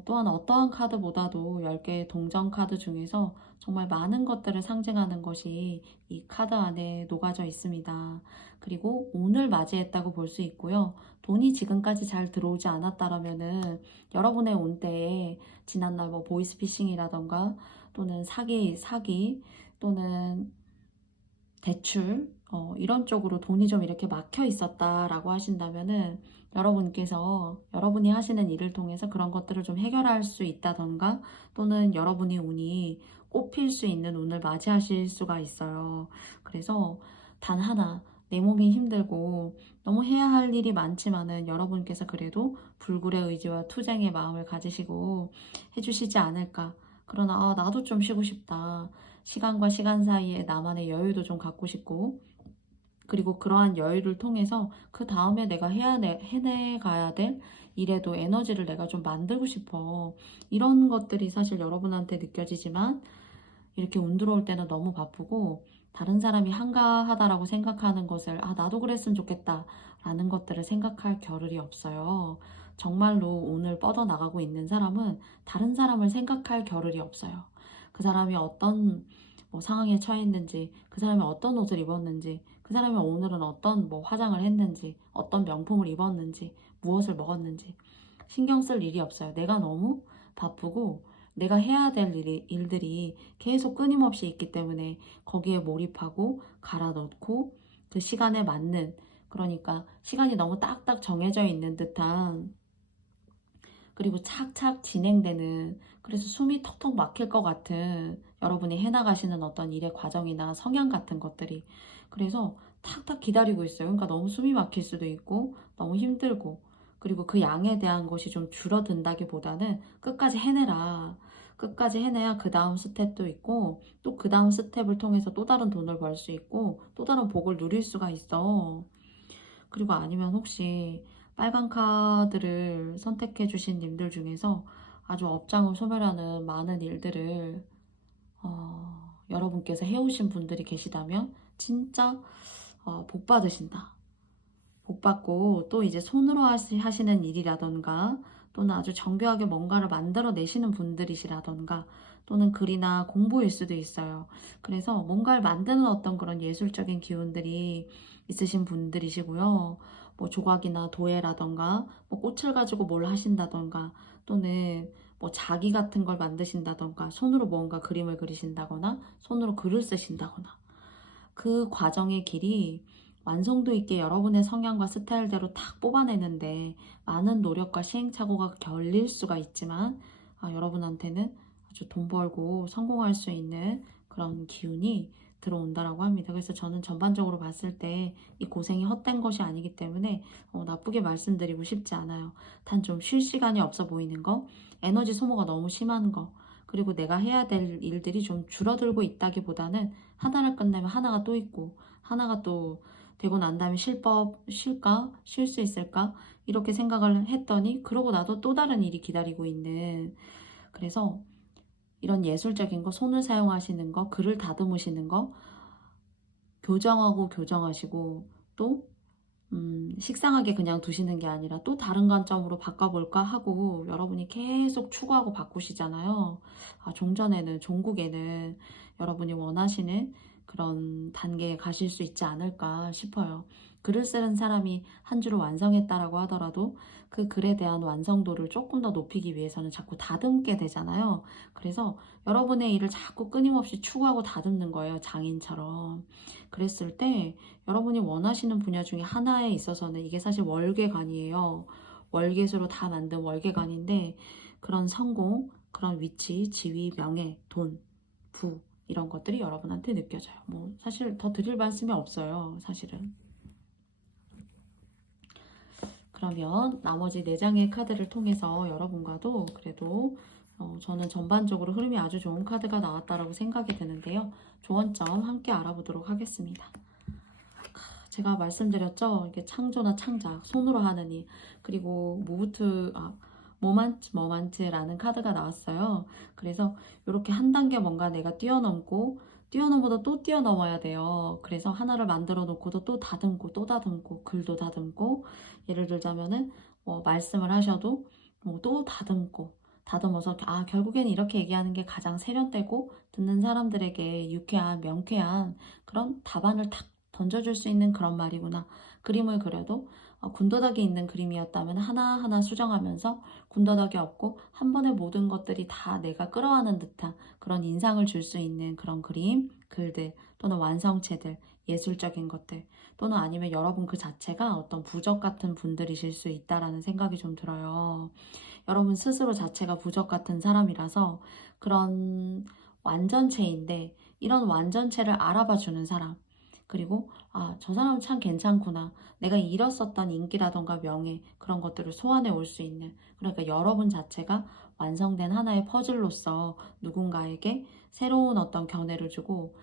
또한 어떠한 카드보다도 10개의 동전 카드 중에서 정말 많은 것들을 상징하는 것이 이 카드 안에 녹아져 있습니다. 그리고 오늘 맞이했다고 볼 수 있고요. 돈이 지금까지 잘 들어오지 않았다라면은 여러분의 온때에 지난날 뭐 보이스피싱이라던가 또는 사기 또는 대출 이런 쪽으로 돈이 좀 이렇게 막혀 있었다라고 하신다면은 여러분께서 여러분이 하시는 일을 통해서 그런 것들을 좀 해결할 수 있다던가 또는 여러분이 운이 꽃필 수 있는 운을 맞이하실 수가 있어요. 그래서 단 하나 내 몸이 힘들고 너무 해야 할 일이 많지만은 여러분께서 그래도 불굴의 의지와 투쟁의 마음을 가지시고 해주시지 않을까. 그러나 나도 좀 쉬고 싶다. 시간과 시간 사이에 나만의 여유도 좀 갖고 싶고 그리고 그러한 여유를 통해서 그 다음에 내가 해내가야 될 일에도 에너지를 내가 좀 만들고 싶어. 이런 것들이 사실 여러분한테 느껴지지만 이렇게 운 들어올 때는 너무 바쁘고 다른 사람이 한가하다라고 생각하는 것을 나도 그랬으면 좋겠다 라는 것들을 생각할 겨를이 없어요. 정말로 오늘 뻗어나가고 있는 사람은 다른 사람을 생각할 겨를이 없어요. 그 사람이 어떤 상황에 처해 있는지, 그 사람이 어떤 옷을 입었는지, 그 사람이 오늘은 어떤 화장을 했는지, 어떤 명품을 입었는지, 무엇을 먹었는지 신경 쓸 일이 없어요. 내가 너무 바쁘고 내가 해야 될 일들이 계속 끊임없이 있기 때문에 거기에 몰입하고 갈아 넣고 그 시간에 맞는 그러니까 시간이 너무 딱딱 정해져 있는 듯한 그리고 착착 진행되는 그래서 숨이 턱턱 막힐 것 같은 여러분이 해나가시는 어떤 일의 과정이나 성향 같은 것들이 그래서 탁탁 기다리고 있어요. 그러니까 너무 숨이 막힐 수도 있고 너무 힘들고 그리고 그 양에 대한 것이 좀 줄어든다기보다는 끝까지 해내라. 끝까지 해내야 그 다음 스텝도 있고 또 그 다음 스텝을 통해서 또 다른 돈을 벌 수 있고 또 다른 복을 누릴 수가 있어. 그리고 아니면 혹시 빨간 카드를 선택해 주신 님들 중에서 아주 업장을 소멸하는 많은 일들을 여러분께서 해오신 분들이 계시다면 진짜 복 받으신다. 복 받고 또 이제 손으로 하시는 일이라던가 또는 아주 정교하게 뭔가를 만들어내시는 분들이시라던가 또는 글이나 공부일 수도 있어요. 그래서 뭔가를 만드는 어떤 그런 예술적인 기운들이 있으신 분들이시고요. 조각이나 도예라던가 꽃을 가지고 뭘 하신다던가 또는 자기 같은 걸 만드신다던가 손으로 뭔가 그림을 그리신다거나 손으로 글을 쓰신다거나 그 과정의 길이 완성도 있게 여러분의 성향과 스타일대로 탁 뽑아내는데 많은 노력과 시행착오가 결릴 수가 있지만, 여러분한테는 아주 돈 벌고 성공할 수 있는 그런 기운이 들어온다라고 합니다. 그래서 저는 전반적으로 봤을 때 이 고생이 헛된 것이 아니기 때문에 나쁘게 말씀드리고 싶지 않아요. 단 좀 쉴 시간이 없어 보이는 거, 에너지 소모가 너무 심한 거, 그리고 내가 해야 될 일들이 좀 줄어들고 있다기보다는 하나를 끝내면 하나가 또 있고, 하나가 또 되고 난 다음에 쉴까? 쉴 수 있을까? 이렇게 생각을 했더니 그러고 나도 또 다른 일이 기다리고 있는, 그래서 이런 예술적인 거, 손을 사용하시는 거, 글을 다듬으시는 거, 교정하고 교정하시고, 또 식상하게 그냥 두시는 게 아니라 또 다른 관점으로 바꿔볼까 하고 여러분이 계속 추구하고 바꾸시잖아요. 종전에는, 종국에는 여러분이 원하시는 그런 단계에 가실 수 있지 않을까 싶어요. 글을 쓰는 사람이 한 줄을 완성했다라고 하더라도 그 글에 대한 완성도를 조금 더 높이기 위해서는 자꾸 다듬게 되잖아요. 그래서 여러분의 일을 자꾸 끊임없이 추구하고 다듬는 거예요, 장인처럼. 그랬을 때 여러분이 원하시는 분야 중에 하나에 있어서는, 이게 사실 월계관이에요. 월계수로 다 만든 월계관인데, 그런 성공, 그런 위치, 지위, 명예, 돈, 부, 이런 것들이 여러분한테 느껴져요. 뭐 사실 더 드릴 말씀이 없어요, 사실은. 그러면 나머지 4장의 카드를 통해서 여러분과도 그래도 저는 전반적으로 흐름이 아주 좋은 카드가 나왔다라고 생각이 드는데요. 조언점 함께 알아보도록 하겠습니다. 제가 말씀드렸죠. 이게 창조나 창작, 손으로 하는 일, 그리고 모만트라는 카드가 나왔어요. 그래서 이렇게 한 단계 뭔가 내가 뛰어넘고, 뛰어넘어도 또 뛰어넘어야 돼요. 그래서 하나를 만들어 놓고도 또 다듬고, 또 다듬고, 글도 다듬고, 예를 들자면은 말씀을 하셔도 또 다듬고, 다듬어서 결국에는 이렇게 얘기하는 게 가장 세련되고 듣는 사람들에게 유쾌한, 명쾌한 그런 답안을 탁 던져줄 수 있는 그런 말이구나. 그림을 그려도 군더더기 있는 그림이었다면 하나하나 수정하면서 군더더기 없고 한 번에 모든 것들이 다 내가 끌어안은 듯한 그런 인상을 줄 수 있는 그런 그림, 글들, 또는 완성체들, 예술적인 것들, 또는 아니면 여러분 그 자체가 어떤 부적 같은 분들이실 수 있다라는 생각이 좀 들어요. 여러분 스스로 자체가 부적 같은 사람이라서 그런 완전체인데, 이런 완전체를 알아봐 주는 사람, 그리고 저 사람은 참 괜찮구나, 내가 잃었었던 인기라던가 명예, 그런 것들을 소환해 올 수 있는, 그러니까 여러분 자체가 완성된 하나의 퍼즐로서 누군가에게 새로운 어떤 견해를 주고,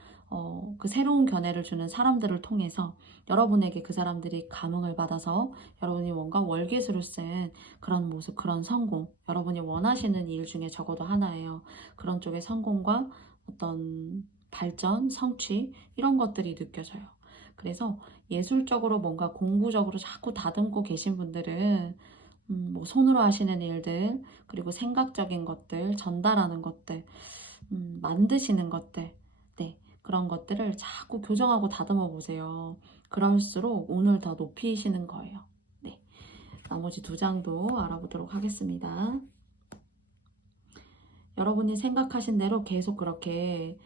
그 새로운 견해를 주는 사람들을 통해서 여러분에게 그 사람들이 감흥을 받아서 여러분이 뭔가 월계수를 쓴 그런 모습, 그런 성공, 여러분이 원하시는 일 중에 적어도 하나예요. 그런 쪽의 성공과 어떤 발전, 성취, 이런 것들이 느껴져요. 그래서 예술적으로 뭔가 공부적으로 자꾸 다듬고 계신 분들은 뭐 손으로 하시는 일들, 그리고 생각적인 것들, 전달하는 것들, 만드시는 것들, 네, 그런 것들을 자꾸 교정하고 다듬어 보세요. 그럴수록 오늘 더 높이시는 거예요. 네, 나머지 2장도 알아보도록 하겠습니다. 여러분이 생각하신 대로 계속 그렇게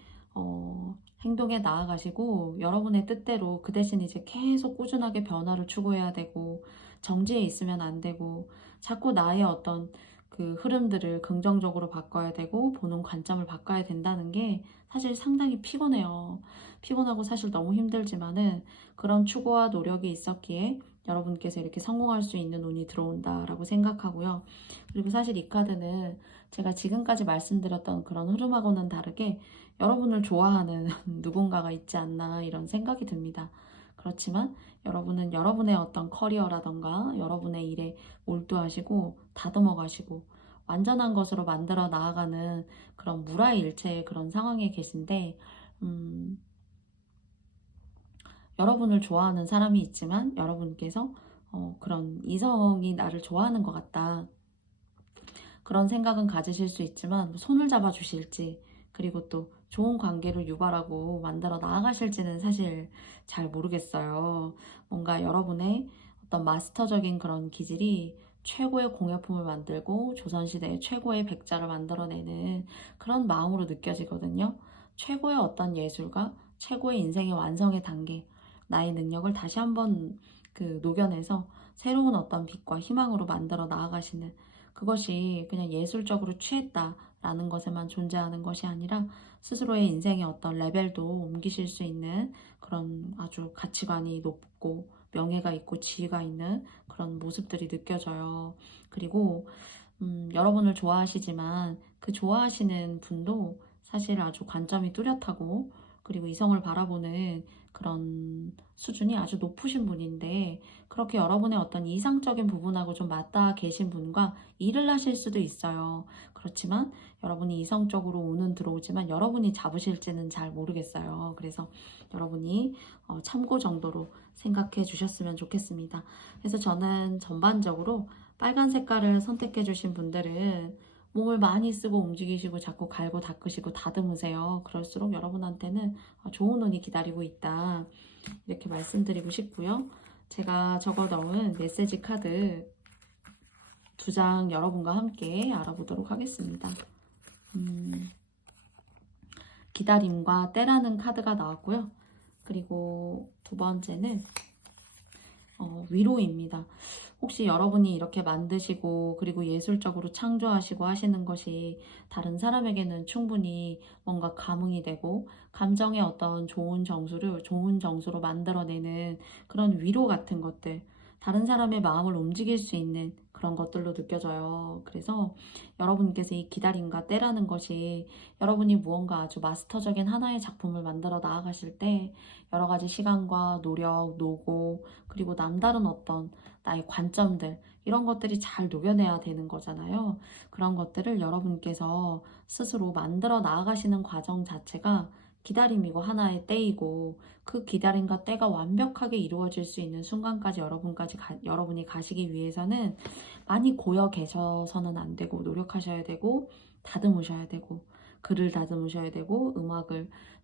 행동에 나아가시고, 여러분의 뜻대로 그 대신 이제 계속 꾸준하게 변화를 추구해야 되고, 정지해 있으면 안 되고, 자꾸 나의 어떤 그 흐름들을 긍정적으로 바꿔야 되고, 보는 관점을 바꿔야 된다는 게 사실 상당히 피곤해요. 피곤하고 사실 너무 힘들지만은 그런 추구와 노력이 있었기에 여러분께서 이렇게 성공할 수 있는 운이 들어온다라고 생각하고요. 그리고 사실 이 카드는 제가 지금까지 말씀드렸던 그런 흐름하고는 다르게 여러분을 좋아하는 누군가가 있지 않나, 이런 생각이 듭니다. 그렇지만 여러분은 여러분의 어떤 커리어라던가 여러분의 일에 몰두하시고 다듬어 가시고 완전한 것으로 만들어 나아가는 그런 무라일체의 그런 상황에 계신데, 여러분을 좋아하는 사람이 있지만 여러분께서 그런 이성이 나를 좋아하는 것 같다, 그런 생각은 가지실 수 있지만 손을 잡아 주실지, 그리고 또 좋은 관계를 유발하고 만들어 나아가실지는 사실 잘 모르겠어요. 뭔가 여러분의 어떤 마스터적인 그런 기질이 최고의 공예품을 만들고 조선시대의 최고의 백자를 만들어내는 그런 마음으로 느껴지거든요. 최고의 어떤 예술가, 최고의 인생의 완성의 단계, 나의 능력을 다시 한번 녹여내서 새로운 어떤 빛과 희망으로 만들어 나아가시는, 그것이 그냥 예술적으로 취했다라는 것에만 존재하는 것이 아니라 스스로의 인생의 어떤 레벨도 옮기실 수 있는 그런 아주 가치관이 높고 명예가 있고 지위가 있는 그런 모습들이 느껴져요. 그리고 여러분을 좋아하시지만 그 좋아하시는 분도 사실 아주 관점이 뚜렷하고, 그리고 이성을 바라보는 그런 수준이 아주 높으신 분인데, 그렇게 여러분의 어떤 이상적인 부분하고 좀 맞닿아 계신 분과 일을 하실 수도 있어요. 그렇지만 여러분이 이성적으로 운은 들어오지만 여러분이 잡으실지는 잘 모르겠어요. 그래서 여러분이 참고 정도로 생각해 주셨으면 좋겠습니다. 그래서 저는 전반적으로 빨간 색깔을 선택해 주신 분들은 몸을 많이 쓰고 움직이시고 자꾸 갈고 닦으시고 다듬으세요. 그럴수록 여러분한테는 좋은 운이 기다리고 있다, 이렇게 말씀드리고 싶고요. 제가 적어 넣은 메시지 카드 2장 여러분과 함께 알아보도록 하겠습니다. 기다림과 때라는 카드가 나왔고요. 그리고 두 번째는 위로입니다. 혹시 여러분이 이렇게 만드시고 그리고 예술적으로 창조하시고 하시는 것이 다른 사람에게는 충분히 뭔가 감흥이 되고 감정의 어떤 좋은 정수로 만들어내는 그런 위로 같은 것들, 다른 사람의 마음을 움직일 수 있는 그런 것들로 느껴져요. 그래서 여러분께서 이 기다림과 때라는 것이 여러분이 무언가 아주 마스터적인 하나의 작품을 만들어 나아가실 때 여러 가지 시간과 노력, 노고, 그리고 남다른 어떤 나의 관점들, 이런 것들이 잘 녹여내야 되는 거잖아요. 그런 것들을 여러분께서 스스로 만들어 나아가시는 과정 자체가 기다림이고 하나의 때이고, 그 기다림과 때가 완벽하게 이루어질 수 있는 순간까지 여러분이 가시기 위해서는 많이 고여 계셔서는 안 되고, 노력하셔야 되고, 다듬으셔야 되고, 글을 다듬으셔야 되고,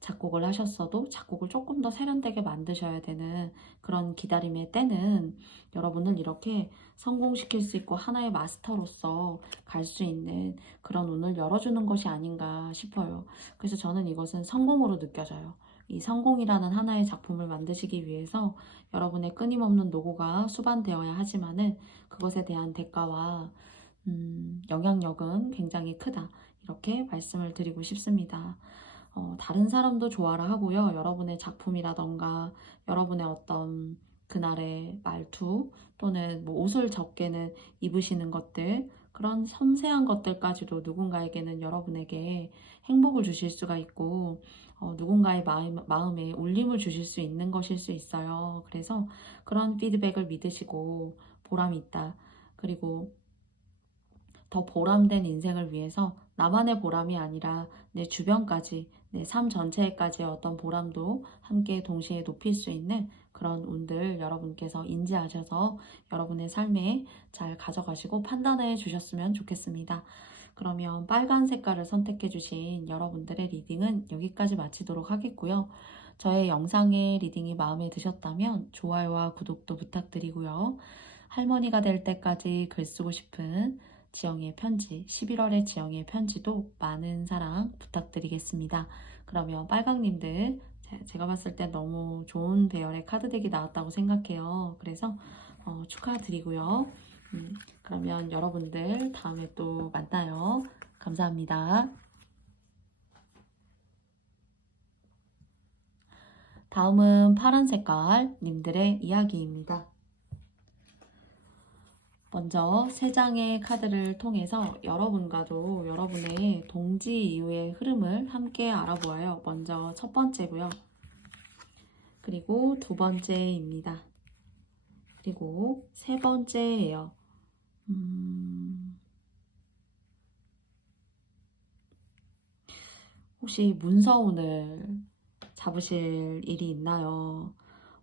작곡을 하셨어도 작곡을 조금 더 세련되게 만드셔야 되는 그런 기다림의 때는 여러분을 이렇게 성공시킬 수 있고 하나의 마스터로서 갈 수 있는 그런 운을 열어주는 것이 아닌가 싶어요. 그래서 저는 이것은 성공으로 느껴져요. 이 성공이라는 하나의 작품을 만드시기 위해서 여러분의 끊임없는 노고가 수반되어야 하지만은 그것에 대한 대가와 영향력은 굉장히 크다, 이렇게 말씀을 드리고 싶습니다. 다른 사람도 좋아라 하고요. 여러분의 작품이라던가 여러분의 어떤 그날의 말투, 또는 뭐 옷을 적게는 입으시는 것들, 그런 섬세한 것들까지도 누군가에게는 여러분에게 행복을 주실 수가 있고, 누군가의 마음에 울림을 주실 수 있는 것일 수 있어요. 그래서 그런 피드백을 믿으시고 보람이 있다, 그리고 더 보람된 인생을 위해서 나만의 보람이 아니라 내 주변까지, 내 삶 전체까지의 어떤 보람도 함께 동시에 높일 수 있는 그런 운들 여러분께서 인지하셔서 여러분의 삶에 잘 가져가시고 판단해 주셨으면 좋겠습니다. 그러면 빨간 색깔을 선택해 주신 여러분들의 리딩은 여기까지 마치도록 하겠고요. 저의 영상의 리딩이 마음에 드셨다면 좋아요와 구독도 부탁드리고요. 할머니가 될 때까지 글 쓰고 싶은 지영이의 편지, 11월의 지영이의 편지도 많은 사랑 부탁드리겠습니다. 그러면 빨강님들, 제가 봤을 때 너무 좋은 배열의 카드덱이 나왔다고 생각해요. 그래서 축하드리고요. 그러면 여러분들 다음에 또 만나요. 감사합니다. 다음은 파란 색깔 님들의 이야기입니다. 먼저 3장의 카드를 통해서 여러분과도 여러분의 동지 이후의 흐름을 함께 알아보아요. 먼저 첫 번째고요. 그리고 두 번째입니다. 그리고 세 번째예요. 혹시 문서운을 잡으실 일이 있나요?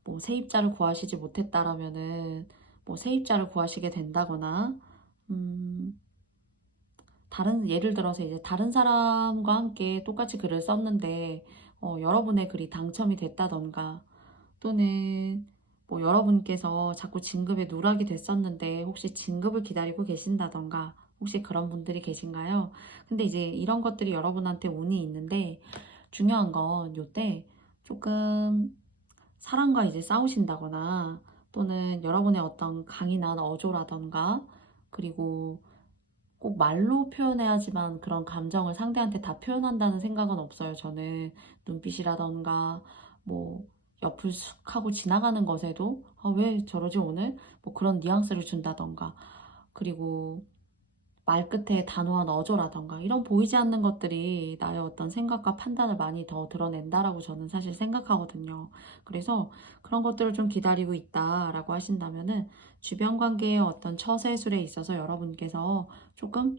뭐 세입자를 구하시지 못했다라면은 뭐 세입자를 구하시게 된다거나, 예를 들어서 이제 다른 사람과 함께 똑같이 글을 썼는데 여러분의 글이 당첨이 됐다던가, 또는 뭐 여러분께서 자꾸 진급에 누락이 됐었는데 혹시 진급을 기다리고 계신다던가, 혹시 그런 분들이 계신가요? 근데 이제 이런 것들이 여러분한테 운이 있는데, 중요한 건 요때 조금 사람과 이제 싸우신다거나 또는 여러분의 어떤 강인한 어조라던가 그리고 꼭 말로 표현해야지만 그런 감정을 상대한테 다 표현한다는 생각은 없어요. 저는 눈빛이라던가 뭐 옆을 쑥 하고 지나가는 것에도 아, 왜 저러지 오늘? 뭐 그런 뉘앙스를 준다던가 그리고 말끝에 단호한 어조라던가 이런 보이지 않는 것들이 나의 어떤 생각과 판단을 많이 더 드러낸다라고 저는 사실 생각하거든요. 그래서 그런 것들을 좀 기다리고 있다라고 하신다면은 주변 관계의 어떤 처세술에 있어서 여러분께서 조금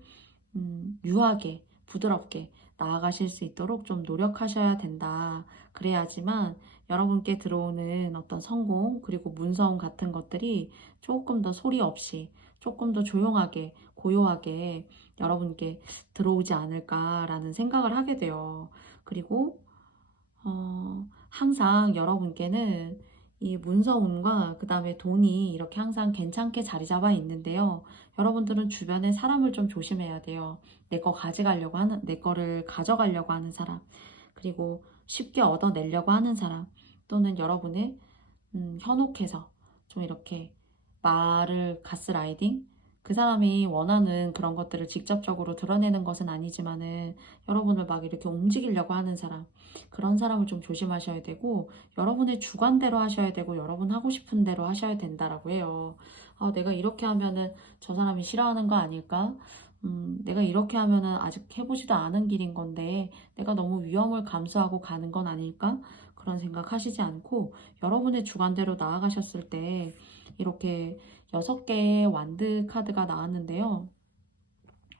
유하게 부드럽게 나아가실 수 있도록 좀 노력하셔야 된다. 그래야지만 여러분께 들어오는 어떤 성공 그리고 문서움 같은 것들이 조금 더 소리 없이 조금 더 조용하게 고요하게 여러분께 들어오지 않을까라는 생각을 하게 돼요. 그리고 항상 여러분께는 이 문서운과 그 다음에 돈이 이렇게 항상 괜찮게 자리 잡아 있는데요. 여러분들은 주변에 사람을 좀 조심해야 돼요. 내 거를 가져가려고 하는 사람, 그리고 쉽게 얻어내려고 하는 사람, 또는 여러분의 현혹해서 좀 이렇게 말을 가스라이팅? 그 사람이 원하는 그런 것들을 직접적으로 드러내는 것은 아니지만은 여러분을 막 이렇게 움직이려고 하는 사람, 그런 사람을 좀 조심하셔야 되고 여러분의 주관대로 하셔야 되고 여러분 하고 싶은 대로 하셔야 된다라고 해요. 아, 내가 이렇게 하면은 저 사람이 싫어하는 거 아닐까? 내가 이렇게 하면은 아직 해보지도 않은 길인 건데 내가 너무 위험을 감수하고 가는 건 아닐까? 그런 생각 하시지 않고 여러분의 주관대로 나아가셨을 때 이렇게 6개의 완드 카드가 나왔는데요.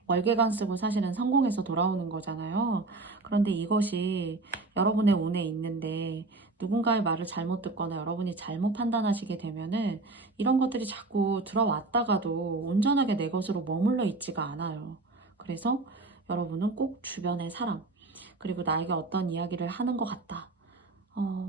월계관 쓰고 사실은 성공해서 돌아오는 거잖아요. 그런데 이것이 여러분의 운에 있는데 누군가의 말을 잘못 듣거나 여러분이 잘못 판단하시게 되면은 이런 것들이 자꾸 들어왔다가도 온전하게 내 것으로 머물러 있지가 않아요. 그래서 여러분은 꼭 주변의 사람, 그리고 나에게 어떤 이야기를 하는 것 같다.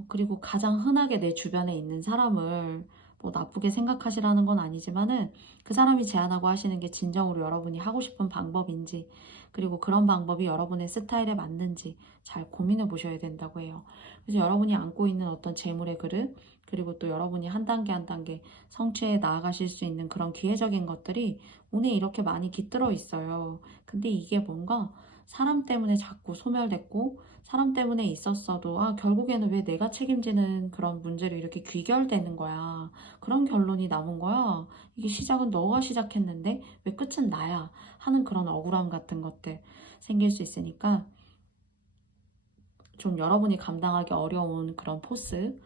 그리고 가장 흔하게 내 주변에 있는 사람을 뭐 나쁘게 생각하시라는 건 아니지만은 그 사람이 제안하고 하시는 게 진정으로 여러분이 하고 싶은 방법인지 그리고 그런 방법이 여러분의 스타일에 맞는지 잘 고민해 보셔야 된다고 해요. 그래서 여러분이 안고 있는 어떤 재물의 그릇 그리고 또 여러분이 한 단계 한 단계 성취해 나아가실 수 있는 그런 기회적인 것들이 운에 이렇게 많이 깃들어 있어요. 근데 이게 뭔가 사람 때문에 자꾸 소멸됐고 사람 때문에 있었어도 아 결국에는 왜 내가 책임지는 그런 문제로 이렇게 귀결되는 거야. 그런 결론이 남은 거야. 이게 시작은 너가 시작했는데 왜 끝은 나야 하는 그런 억울함 같은 것들 생길 수 있으니까 좀 여러분이 감당하기 어려운 그런 포스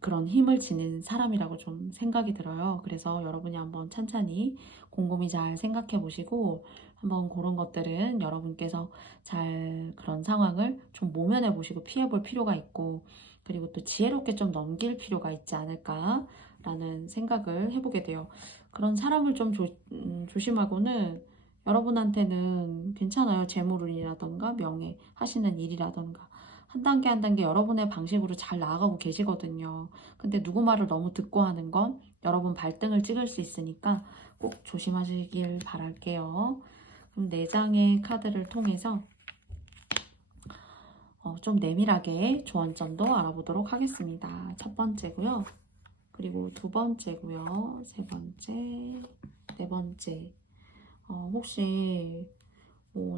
그런 힘을 지닌 사람이라고 좀 생각이 들어요. 그래서 여러분이 한번 찬찬히 곰곰이 잘 생각해 보시고 한번 그런 것들은 여러분께서 잘 그런 상황을 좀 모면해 보시고 피해 볼 필요가 있고 그리고 또 지혜롭게 좀 넘길 필요가 있지 않을까라는 생각을 해보게 돼요. 그런 사람을 좀 조심하고는 여러분한테는 괜찮아요. 재물운이라던가 명예, 하시는 일이라던가 한 단계 한 단계 여러분의 방식으로 잘 나아가고 계시거든요. 근데 누구 말을 너무 듣고 하는 건 여러분 발등을 찍을 수 있으니까 꼭 조심하시길 바랄게요. 그럼 4장의 카드를 통해서 좀 내밀하게 조언점도 알아보도록 하겠습니다. 첫 번째고요. 그리고 두 번째고요. 세 번째, 네 번째. 혹시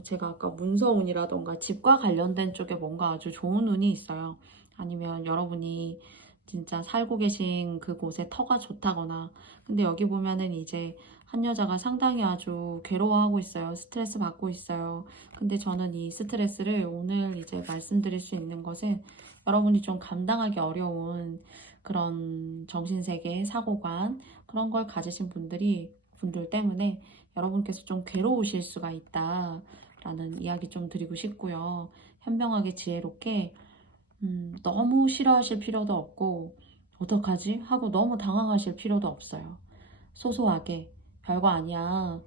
제가 아까 문서운이라던가 집과 관련된 쪽에 뭔가 아주 좋은 운이 있어요. 아니면 여러분이 진짜 살고 계신 그곳에 터가 좋다거나 근데 여기 보면은 이제 한 여자가 상당히 아주 괴로워하고 있어요. 스트레스 받고 있어요. 근데 저는 이 스트레스를 오늘 이제 말씀드릴 수 있는 것은 여러분이 좀 감당하기 어려운 그런 정신세계, 사고관 그런 걸 가지신 분들 때문에 여러분께서 좀 괴로우실 수가 있다라는 이야기 좀 드리고 싶고요. 현명하게 지혜롭게 너무 싫어하실 필요도 없고 어떡하지? 하고 너무 당황하실 필요도 없어요. 소소하게 별거 아니야.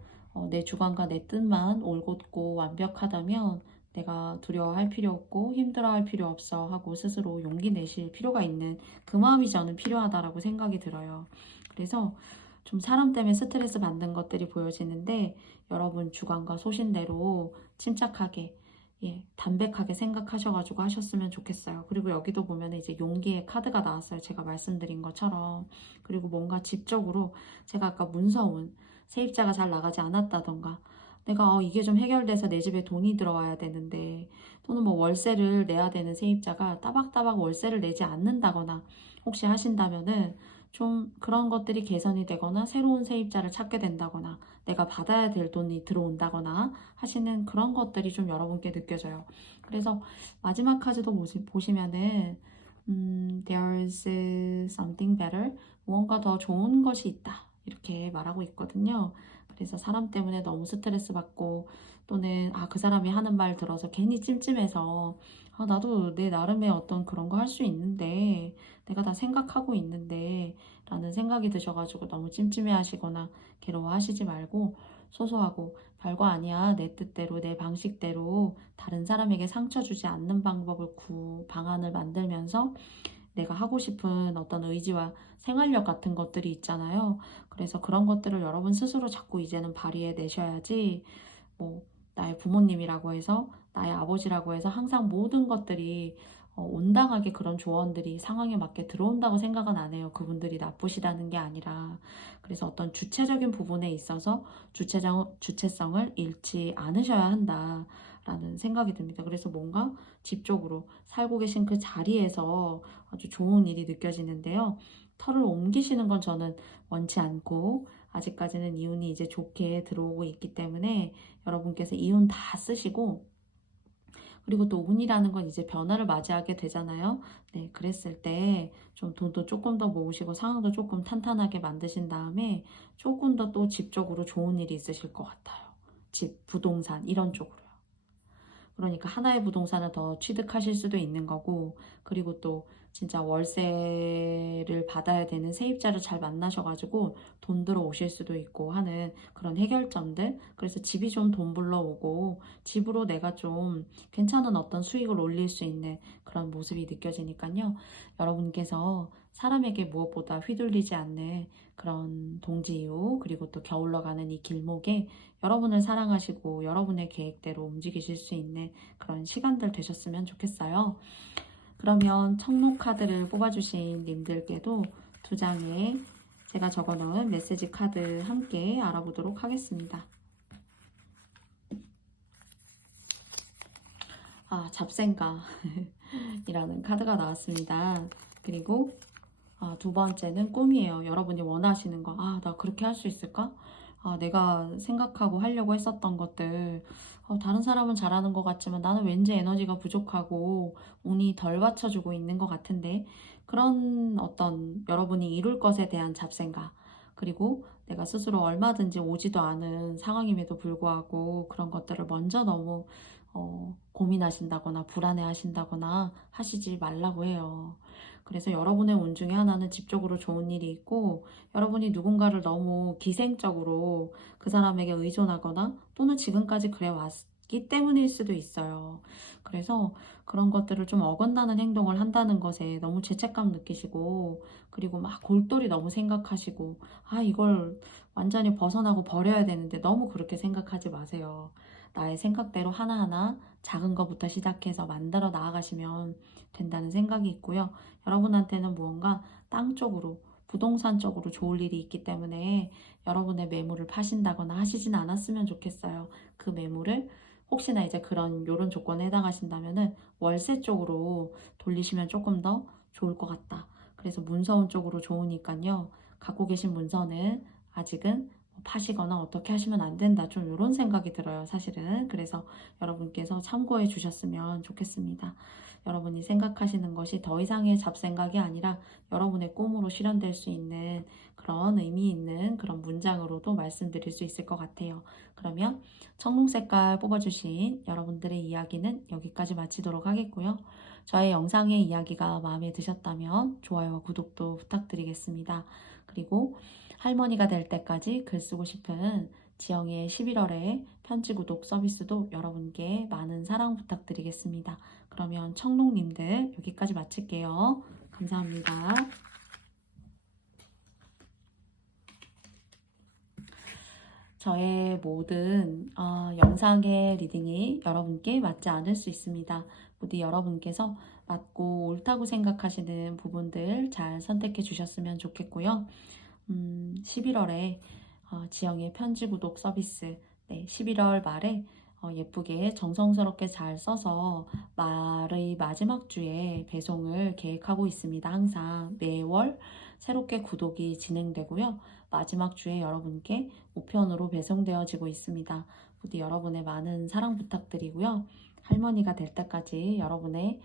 내 주관과 내 뜻만 올곧고 완벽하다면 내가 두려워할 필요 없고 힘들어할 필요 없어 하고 스스로 용기 내실 필요가 있는 그 마음이 저는 필요하다라고 생각이 들어요. 그래서 좀 사람 때문에 스트레스 받는 것들이 보여지는데 여러분 주관과 소신대로 침착하게 담백하게 생각하셔가지고 하셨으면 좋겠어요. 그리고 여기도 보면 이제 용기의 카드가 나왔어요. 제가 말씀드린 것처럼. 그리고 뭔가 집적으로 제가 아까 문서운 세입자가 잘 나가지 않았다던가 내가 이게 좀 해결돼서 내 집에 돈이 들어와야 되는데 또는 뭐 월세를 내야 되는 세입자가 따박따박 월세를 내지 않는다거나 혹시 하신다면은 좀 그런 것들이 개선이 되거나 새로운 세입자를 찾게 된다거나 내가 받아야 될 돈이 들어온다거나 하시는 그런 것들이 좀 여러분께 느껴져요. 그래서 마지막 카드도 보시면은 there's something better, 무언가 더 좋은 것이 있다 이렇게 말하고 있거든요. 그래서 사람 때문에 너무 스트레스 받고 또는 그 사람이 하는 말 들어서 괜히 찜찜해서 나도 내 나름의 어떤 그런 거 할 수 있는데 내가 다 생각하고 있는데 라는 생각이 드셔가지고 너무 찜찜해 하시거나 괴로워하시지 말고 소소하고 별거 아니야 내 뜻대로 내 방식대로 다른 사람에게 상처 주지 않는 방법을 방안을 만들면서 내가 하고 싶은 어떤 의지와 생활력 같은 것들이 있잖아요. 그래서 그런 것들을 여러분 스스로 자꾸 이제는 발휘해 내셔야지 뭐 나의 부모님이라고 해서 나의 아버지라고 해서 항상 모든 것들이 온당하게 그런 조언들이 상황에 맞게 들어온다고 생각은 안 해요. 그분들이 나쁘시다는 게 아니라. 그래서 어떤 주체적인 부분에 있어서 주체성을 잃지 않으셔야 한다라는 생각이 듭니다. 그래서 뭔가 집적으로 살고 계신 그 자리에서 아주 좋은 일이 느껴지는데요. 터를 옮기시는 건 저는 원치 않고 아직까지는 이운이 이제 좋게 들어오고 있기 때문에 여러분께서 이운 다 쓰시고 그리고 또 운이라는 건 이제 변화를 맞이하게 되잖아요. 네, 그랬을 때 좀 돈도 조금 더 모으시고 상황도 조금 탄탄하게 만드신 다음에 조금 더 또 집적으로 좋은 일이 있으실 것 같아요. 집, 부동산 이런 쪽으로요. 그러니까 하나의 부동산을 더 취득하실 수도 있는 거고 그리고 또 진짜 월세를 받아야 되는 세입자를 잘 만나셔가지고 돈 들어오실 수도 있고 하는 그런 해결점들. 그래서 집이 좀 돈 불러오고 집으로 내가 좀 괜찮은 어떤 수익을 올릴 수 있는 그런 모습이 느껴지니까요. 여러분께서 사람에게 무엇보다 휘둘리지 않는 그런 동지이후 그리고 또 겨울러 가는 이 길목에 여러분을 사랑하시고 여러분의 계획대로 움직이실 수 있는 그런 시간들 되셨으면 좋겠어요. 그러면 청록 카드를 뽑아주신 님들께도 2장의 제가 적어놓은 메시지 카드 함께 알아보도록 하겠습니다. 잡생가 이라는 카드가 나왔습니다. 그리고 2번째는 꿈이에요. 여러분이 원하시는 거. 나 그렇게 할 수 있을까? 내가 생각하고 하려고 했었던 것들. 다른 사람은 잘하는 것 같지만 나는 왠지 에너지가 부족하고 운이 덜 받쳐주고 있는 것 같은데 그런 어떤 여러분이 이룰 것에 대한 잡생각 그리고 내가 스스로 얼마든지 오지도 않은 상황임에도 불구하고 그런 것들을 먼저 너무 고민하신다거나 불안해 하신다거나 하시지 말라고 해요. 그래서 여러분의 운 중에 하나는 집적으로 좋은 일이 있고 여러분이 누군가를 너무 기생적으로 그 사람에게 의존하거나 또는 지금까지 그래 왔기 때문일 수도 있어요. 그래서 그런 것들을 좀 어긋나는 행동을 한다는 것에 너무 죄책감 느끼시고 그리고 막 골똘히 너무 생각하시고 이걸 완전히 벗어나고 버려야 되는데 너무 그렇게 생각하지 마세요. 나의 생각대로 하나하나 작은 것부터 시작해서 만들어 나아가시면 된다는 생각이 있고요. 여러분한테는 무언가 땅 쪽으로 부동산 쪽으로 좋을 일이 있기 때문에 여러분의 매물을 파신다거나 하시진 않았으면 좋겠어요. 그 매물을 혹시나 이제 요런 조건에 해당하신다면은 월세 쪽으로 돌리시면 조금 더 좋을 것 같다. 그래서 문서운 쪽으로 좋으니까요. 갖고 계신 문서는 아직은 파시거나 어떻게 하시면 안 된다. 좀 이런 생각이 들어요, 사실은. 그래서 여러분께서 참고해 주셨으면 좋겠습니다. 여러분이 생각하시는 것이 더 이상의 잡생각이 아니라 여러분의 꿈으로 실현될 수 있는 그런 의미 있는 그런 문장으로도 말씀드릴 수 있을 것 같아요. 그러면 청록 색깔 뽑아주신 여러분들의 이야기는 여기까지 마치도록 하겠고요. 저의 영상의 이야기가 마음에 드셨다면 좋아요와 구독도 부탁드리겠습니다. 그리고 할머니가 될 때까지 글 쓰고 싶은 지영이의 11월의 편지 구독 서비스도 여러분께 많은 사랑 부탁드리겠습니다. 그러면 청록님들 여기까지 마칠게요. 감사합니다. 저의 모든 영상의 리딩이 여러분께 맞지 않을 수 있습니다. 부디 여러분께서 맞고 옳다고 생각하시는 부분들 잘 선택해 주셨으면 좋겠고요. 11월에 지영의 편지 구독 서비스, 네, 11월 말에 예쁘게 정성스럽게 잘 써서 말의 마지막 주에 배송을 계획하고 있습니다. 항상 매월 새롭게 구독이 진행되고요. 마지막 주에 여러분께 우편으로 배송되어지고 있습니다. 부디 여러분의 많은 사랑 부탁드리고요. 할머니가 될 때까지 여러분의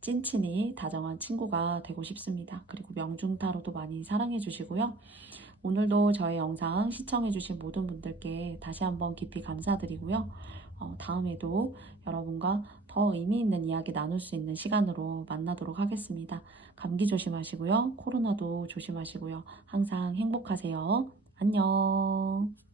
찐친이 다정한 친구가 되고 싶습니다. 그리고 명중타로도 많이 사랑해 주시고요. 오늘도 저의 영상 시청해주신 모든 분들께 다시 한번 깊이 감사드리고요. 다음에도 여러분과 더 의미 있는 이야기 나눌 수 있는 시간으로 만나도록 하겠습니다. 감기 조심하시고요. 코로나도 조심하시고요. 항상 행복하세요. 안녕.